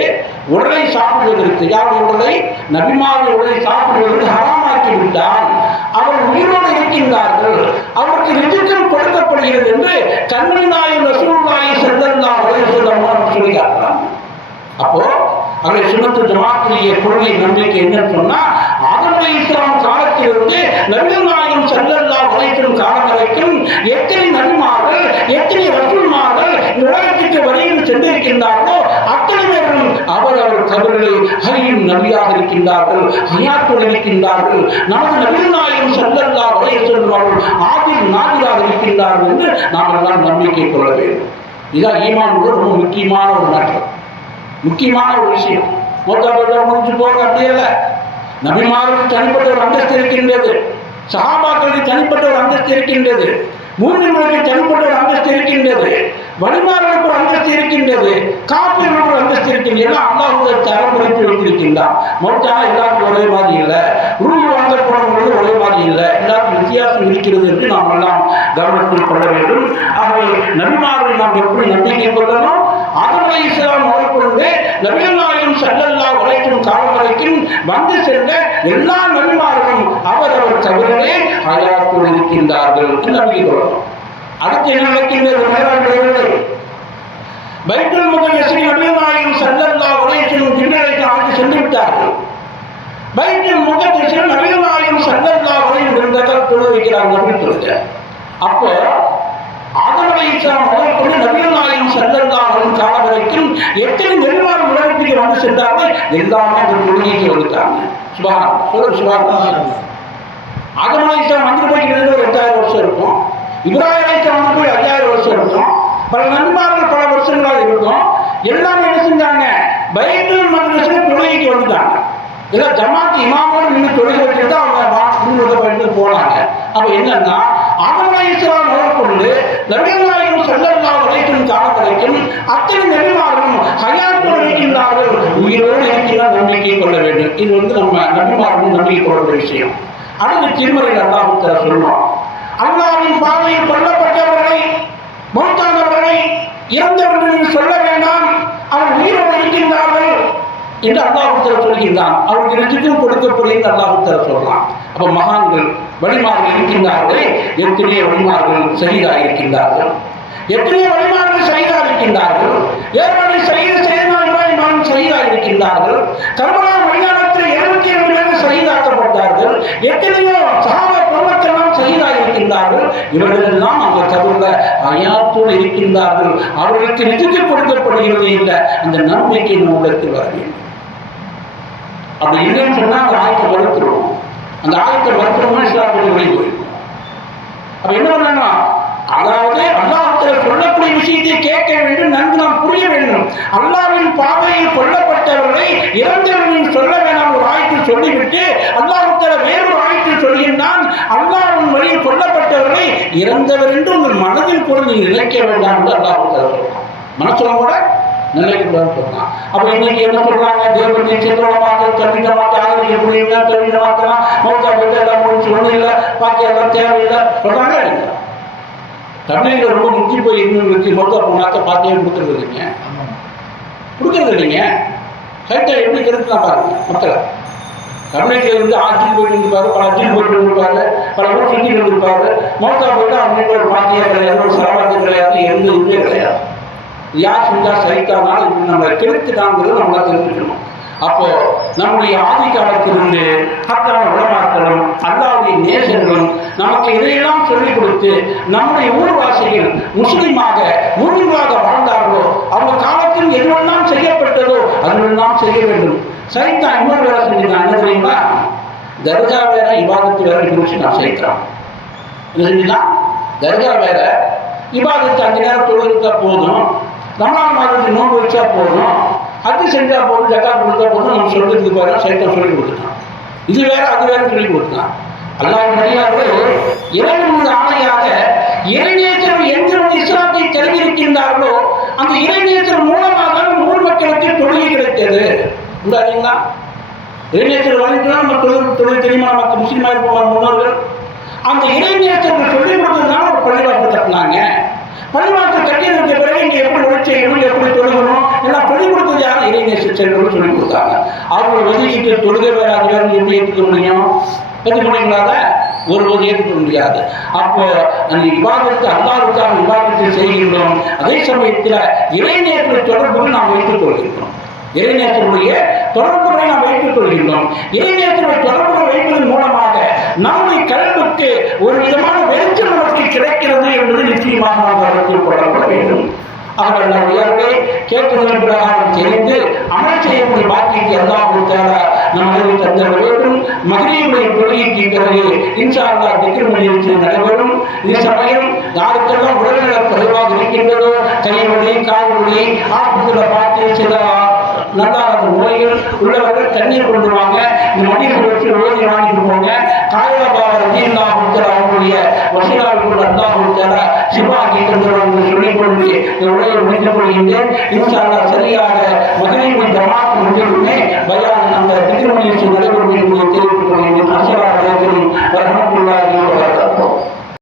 உடலை சாப்பிடுவதற்கு, யாருடைய உடலை? நபிமாரின் உடலை சாப்பிடுவதற்கு ஹராமாக்கி விட்டான். அவர் உயிரோடு இருக்கின்றார்கள், அவருக்கு ரிஜிக்கம் கொடுக்கப்படுகிறது என்று கண்மணி நாயகம் ரசூலுல்லாஹி ஸல்லல்லாஹு அலைஹி வஸல்லம் சொல்லி காட்டுறாங்க. அப்போ அவருடைய சுன்னத்து ஜமாத்துடைய கொள்கை நம்பிக்கை என்னன்னு சொன்னா, ஆதம் அலைஹிஸ்ஸலாம் காலத்திலிருந்து நபிகள் நாயகம் ஸல்லல்லாஹு அலைஹி வஸல்லம் காலம் வரைக்கும் எத்தனை நபிமார்கள், எத்தனை ரசூல்மார்கள் உலகத்துக்கு வரையில் சென்றிருக்கின்றார்களோ அத்தனை பேரும் அவர் கபரிலே ஹய்யும் நபியாக இருக்கின்றார்கள், ஹயாத்தோடு இருக்கின்றார்கள். நமது நபிகள் நாயகம் ஸல்லல்லாஹு அலைஹி வஸல்லம் அவர்கள் ஆதில் நாதிராக இருக்கின்றார்கள் என்று நாம் எல்லாம் நம்பிக்கை கொள்ள வேண்டும். இதுதான் ஈமானுக்கு ரொம்ப முக்கியமான ஒரு மாற்றம், முக்கியமான ஒரு விஷயம். முடிஞ்சு போக அப்படியே இல்லை. நபிமாருக்கு தனிப்பட்ட ஒரு அந்தஸ்து இருக்கின்றது, சஹாபாக்களுக்கு தனிப்பட்ட ஒரு அந்தஸ்து இருக்கின்றது, மூமின்களுக்கு தனிப்பட்ட ஒரு அந்தஸ்து இருக்கின்றது, வலிமார்களுக்கு ஒரு அந்தஸ்து இருக்கின்றது, காபிர்களுக்கு ஒரு அந்தஸ்து இருக்கின்றது. எல்லாம் அல்லாஹ் தரம் குறைத்து வைத்திருக்கின்றான். மௌத்தான எல்லாருக்கும் ஒரே மாதிரி இல்லை, ரூல் வாங்கப்படுவது ஒரே மாதிரி இல்லை, எல்லாருக்கும் வித்தியாசம் இருக்கிறது என்று நாம் எல்லாம் கவனத்தில் கொள்ள வேண்டும். ஆகவே நபிமார்களை நாம் எப்படி நம்பிக்கை கொள்ளணும்? ஆதம் அலைஹிஸ்ஸலாம் முதற்கொண்டு நபிகள் நாயகம் ஸல்லல்லாஹு அலைஹி வஸல்லம் காலம் வரைக்கும் வந்து சென்ற எல்லா நபிமார்களும் அவர் கபரிலே ஹயாத்தோடு இருக்கின்றார்கள் என்று நம்பிக்கை கொள்ளணும். அடுத்து என்ன நடக்கின்றது? பைத்துல் முகத்தஸில் நபிகள் நாயகம் ஸல்லல்லாஹு அலைஹி வஸல்லம் ஜிப்ரீலை ஆட்சி சென்று விட்டார்கள். பைத்துல் முகத்தஸில் நபிகள் நாயகம் ஸல்லல்லாஹு அலைஹி வஸல்லம் தொழுது வைக்கிறாங்க. அப்போ ஆதம் அலைஹிஸ்ஸலாம் முதற்கொண்டு நபிகள் நாயகம் ஸல்லல்லாஹு அலைஹி வஸல்லம் காலம் வரைக்கும் எத்தனை நெருமாறு உலகத்துக்கு வந்து சென்றார்கள் எல்லாமே அந்த தொழுகைக்கு வந்துட்டாங்க. சுபஹானல்லாஹ். ஆதம் அலைஹிஸ்ஸலாம் வந்து போய் கிட்டத்தட்ட ஒரு 8000 வருஷம் இருக்கும். இப்ராஹிம் அலைஹிஸ்ஸலாம் வந்து போய் 5000 வருஷம் இருக்கும். பல நபிமார்கள் பல வருஷங்களாக இருக்கும். எல்லாமே என்ன செஞ்சாங்க? பைத்துல் மக்தஸுக்கு தொழுகைக்கு வந்துட்டாங்க. இதெல்லாம் ஜமாத் இமாமோடு நின்று தொழுகை வச்சுட்டு அவங்க போனாங்க. அப்ப என்னன்னா ஆதம் அலைஹிஸ்ஸலாம் முதற்கொண்டு நபிகள் நாயகம் ஸல்லல்லாஹு அலைஹி வஸல்லம் காலம் வரைக்கும் அத்தனை நபிமார்களும் ஹயாத்தோடு இருக்கின்றார்கள், உயிரோடு இருக்கிற நம்பிக்கை கொள்ள வேண்டும். இது நம்ம நபிமார்கள் நம்பிக்கை கொள்ள விஷயம். அடுத்து திருமறையில் அல்லாஹ் தஆலா சொல்லுவான், அல்லாஹ்வின் பாதையில் கொல்லப்பட்டவர்களை, மௌத்தானவர்களை, இறந்தவர்கள் சொல்ல வேண்டாம், அவர் உயிரோடு இருக்கின்றார்கள் என்று அல்லாஹ் தஆலா சொல்கின்றான். அவருக்கு ரிஜ்கும் கொடுக்கப்படுகிறது அல்லாஹ் தஆலா சொல்லலாம். அப்ப மகான்கள் வழிமார்கள் இருக்கின்றார்களே, எத்தனையோ வழிமார்கள் ஷஹீதாக இருக்கின்றார்கள், எத்தனையோ வழிமார்கள் ஷஹீதாக இருக்கின்றார்கள். ஏற்கனவே இப்ராஹிம் ஷஹீதாக இருக்கின்றார்கள். கர்பலா மைதானத்தில் 72 பேர் ஷஹீதாக்கப்பட்டார்கள். எத்தனையோ சஹாபா பெருமக்கள் ஷஹீதாக இருக்கின்றார்கள். இவர்கள் எல்லாம் அந்த கபர்ல ஹயாத்தோடு இருக்கின்றார்கள். அவர்களுக்கு ரிஜ்கு கொடுக்கப்படுகிறது என்ற அந்த நம்பிக்கை உள்ளத்தில் வர வேண்டும். அப்படி இல்லைன்னு சொன்னா அந்த ஆயத்தை வளர்த்துருவோம். அந்த ஆயத்தை வளர்த்துறோம்னா இஸ்லாத்துக்கு வெளியே போயிருக்கும். அப்ப என்ன பண்ணா, அதாவது அல்லாஹ் சொல்லக்கூடிய விஷயத்தை கேட்க வேண்டும், நன்கு நாம் புரிய வேண்டும். அல்லாஹ்வின் பாதையில் கொல்லப்பட்டவர்களை இறந்தவர்கள் சொல்ல வேண்டாம் ஒரு ஆயத்தில் சொல்லிவிட்டு அல்லாஹ் வேறொரு ஆயத்தில் சொல்கின்றான், அல்லாஹ்வின் வழியில் கொல்லப்பட்டவர்களை இறந்தவர் என்று உங்கள் மனதில் கூட நீங்கள் நினைக்க வேண்டாம் என்று அல்லாஹ் சொல்றான். மனசுல கூட நிலைக்குதான் சொல்லலாம். அப்ப இன்னைக்கு என்ன சொல்றாங்க? தேவனை செல்வமாக தவிதமாக ஆதரிக்கக்கூடியவங்க தவிதமாக்கலாம், மௌத்தா போட்டு எல்லாம் முடிச்சு ஒன்றும் இல்லை, பாக்கி எல்லாம் தேவையில்லை சொல்றாங்க. இல்லை, தமிழில் ரொம்ப முக்கிய போய் இன்னும் மௌத்தா போனாக்க பாத்தியம் கொடுக்கறது இல்லைங்க, கொடுக்கறது இல்லைங்க. சைட்டை எப்படி கருத்துலாம் பாருங்க. மக்களை தமிழ்நாட்டில் இருந்து ஆட்சியில் போயிட்டு இருப்பாரு, பல ஆட்சியில் போயிட்டு இருப்பாரு, பல ஊர் சுற்றிட்டு இருப்பாரு. மௌத்தா போயிட்டு அவங்களுக்கு ஒரு பாத்தியா கிடையாது, ஒரு சரவாத்து கிடையாது, எந்த இதுவே கிடையாது. யார் செஞ்சா சரித்தானால் நம்ம கெடுத்துட்டாங்கிறது நம்மளால் தெரிஞ்சுக்கணும். அப்போ நம்முடைய ஆதி காலத்திலிருந்து அக்கான உலமாக்களும் அல்லாஹ்வுடைய நேசர்களும் நமக்கு இதையெல்லாம் சொல்லிக் கொடுத்து நம்முடைய ஊர்வாசிகள் முஸ்லீமாக முழுமையாக வாழ்ந்தார்களோ அவங்க காலத்தில் எதுவெல்லாம் செய்யப்பட்டதோ அதுவெல்லாம் செய்ய வேண்டும். சரித்தான் இன்னொரு வேலை செஞ்சுதான் என்ன தெரியுமா? தர்கா வேற இபாதத்து வேற குறித்து நான் சேர்க்கிறேன். என்ன செஞ்சுதான்? தர்கா வேற இபாதத்து 5 நேரம் தொழுகிறதா போதும், ரமலான் மாதத்துக்கு நோன்பு வச்சா போதும், அது செஞ்சா போதும், ஜக்காத் கொடுத்தா போதும், நம்ம சொல்றதுக்கு பாருங்க சைத்தான் சொல்லி கொடுத்துட்டான். இது வேற அது வேற சொல்லி கொடுத்தான். அல்லாஹ் நபியார்கள் இறைவனுடைய ஆணையாக இறைநேசர் எந்த இஸ்லாத்தை தெரிவிக்கின்றார்களோ அந்த இறைநேசர் மூலமாக தான் ஊர் மக்களுக்கு தொழுகை கிடைத்தது. உண்டாதீங்களா? இறைநேசர் வழிதான் நம்ம தொழில் தெரியுமா? நமக்கு முஸ்லீமாக இருப்போம் முன்னோர்கள். அந்த இறைநேசர்கள் சொல்லிக் கொடுத்ததுனால ஒரு பள்ளிவாசல் கட்டினாங்க. பள்ளிவாசல் கட்டியதற்கு பிறகு இங்கே எப்படி உழைச்சி செய்யணும், எப்படி தொழுகணும் எல்லாம் சொல்லிக் கொடுத்தது யாரும்? இறைநேசர் செல்வர்கள் சொல்லிக் கொடுத்தாங்க. அவர்கள் ஒதுக்கிட்டு தொழுகை வேற அது வேறு எப்படி ஏற்றுக்க முடியும்? ஏற்றுக்க முடியுங்களாத? ஒருபோது ஏற்றுக்க முடியாது. அப்போ அந்த விவாதத்தை அல்லாஹ்வுக்காக விவாதத்தை செய்கின்றோம். அதே சமயத்தில் இறைநேசருடைய தொடர்புகள் நாம் வைத்துக் கொள்கின்றோம். இறைநேசருடைய தொடர்புகளை நாம் வைத்துக் கொள்கின்றோம். இறைநேசருடைய தொடர்புகளை வைப்பதன் மூலமாக நம்முடைய கல்விக்கு ஒரு விதமான வெளிச்சம் நமக்கு கிடைக்கிறது என்பது நிச்சயமாக நாம் கருத்தில் கொள்ளப்பட வேண்டும். அவர்கள் உயர்வை கேட்பதன் பிரகாரம் தெரிந்து அமல் செய்யக்கூடிய பாக்கியத்தை அல்லாஹ் தஆலா நம்மை தந்திட வேண்டும். மக்ரிபுடைய தொழுகைக்கு பிறகு இன்ஷா அல்லாஹ் திக்ர் நிகழ்ச்சி நடைபெறும். இந்த சமயம் யாருக்கெல்லாம் உடல்நல குறைவாக இருக்கின்றதோ, கைவலி, கால்வலி, ஆஸ்பத்திரியில் பார்த்து சில நல்லாத நோய்கள் உள்ளவர்கள் தண்ணீர் கொண்டு வாங்க, இந்த மனிதர்கள் வச்சு ஓதி வாங்கிட்டு போங்க. காயபாவர் அவங்களுடைய வசீலாவுக்குள் அல்லாஹ் சிவாகி தந்தவர்கள் சொல்லிக் கொண்டு இந்த உரையை முடித்துக் கொள்கின்றேன். இன்ஷா அல்லாஹ் சரியாக மகரிபு ஜமாத் முடிவுமே பயான் அந்த திக்ர் நிகழ்ச்சி நடைபெறும்.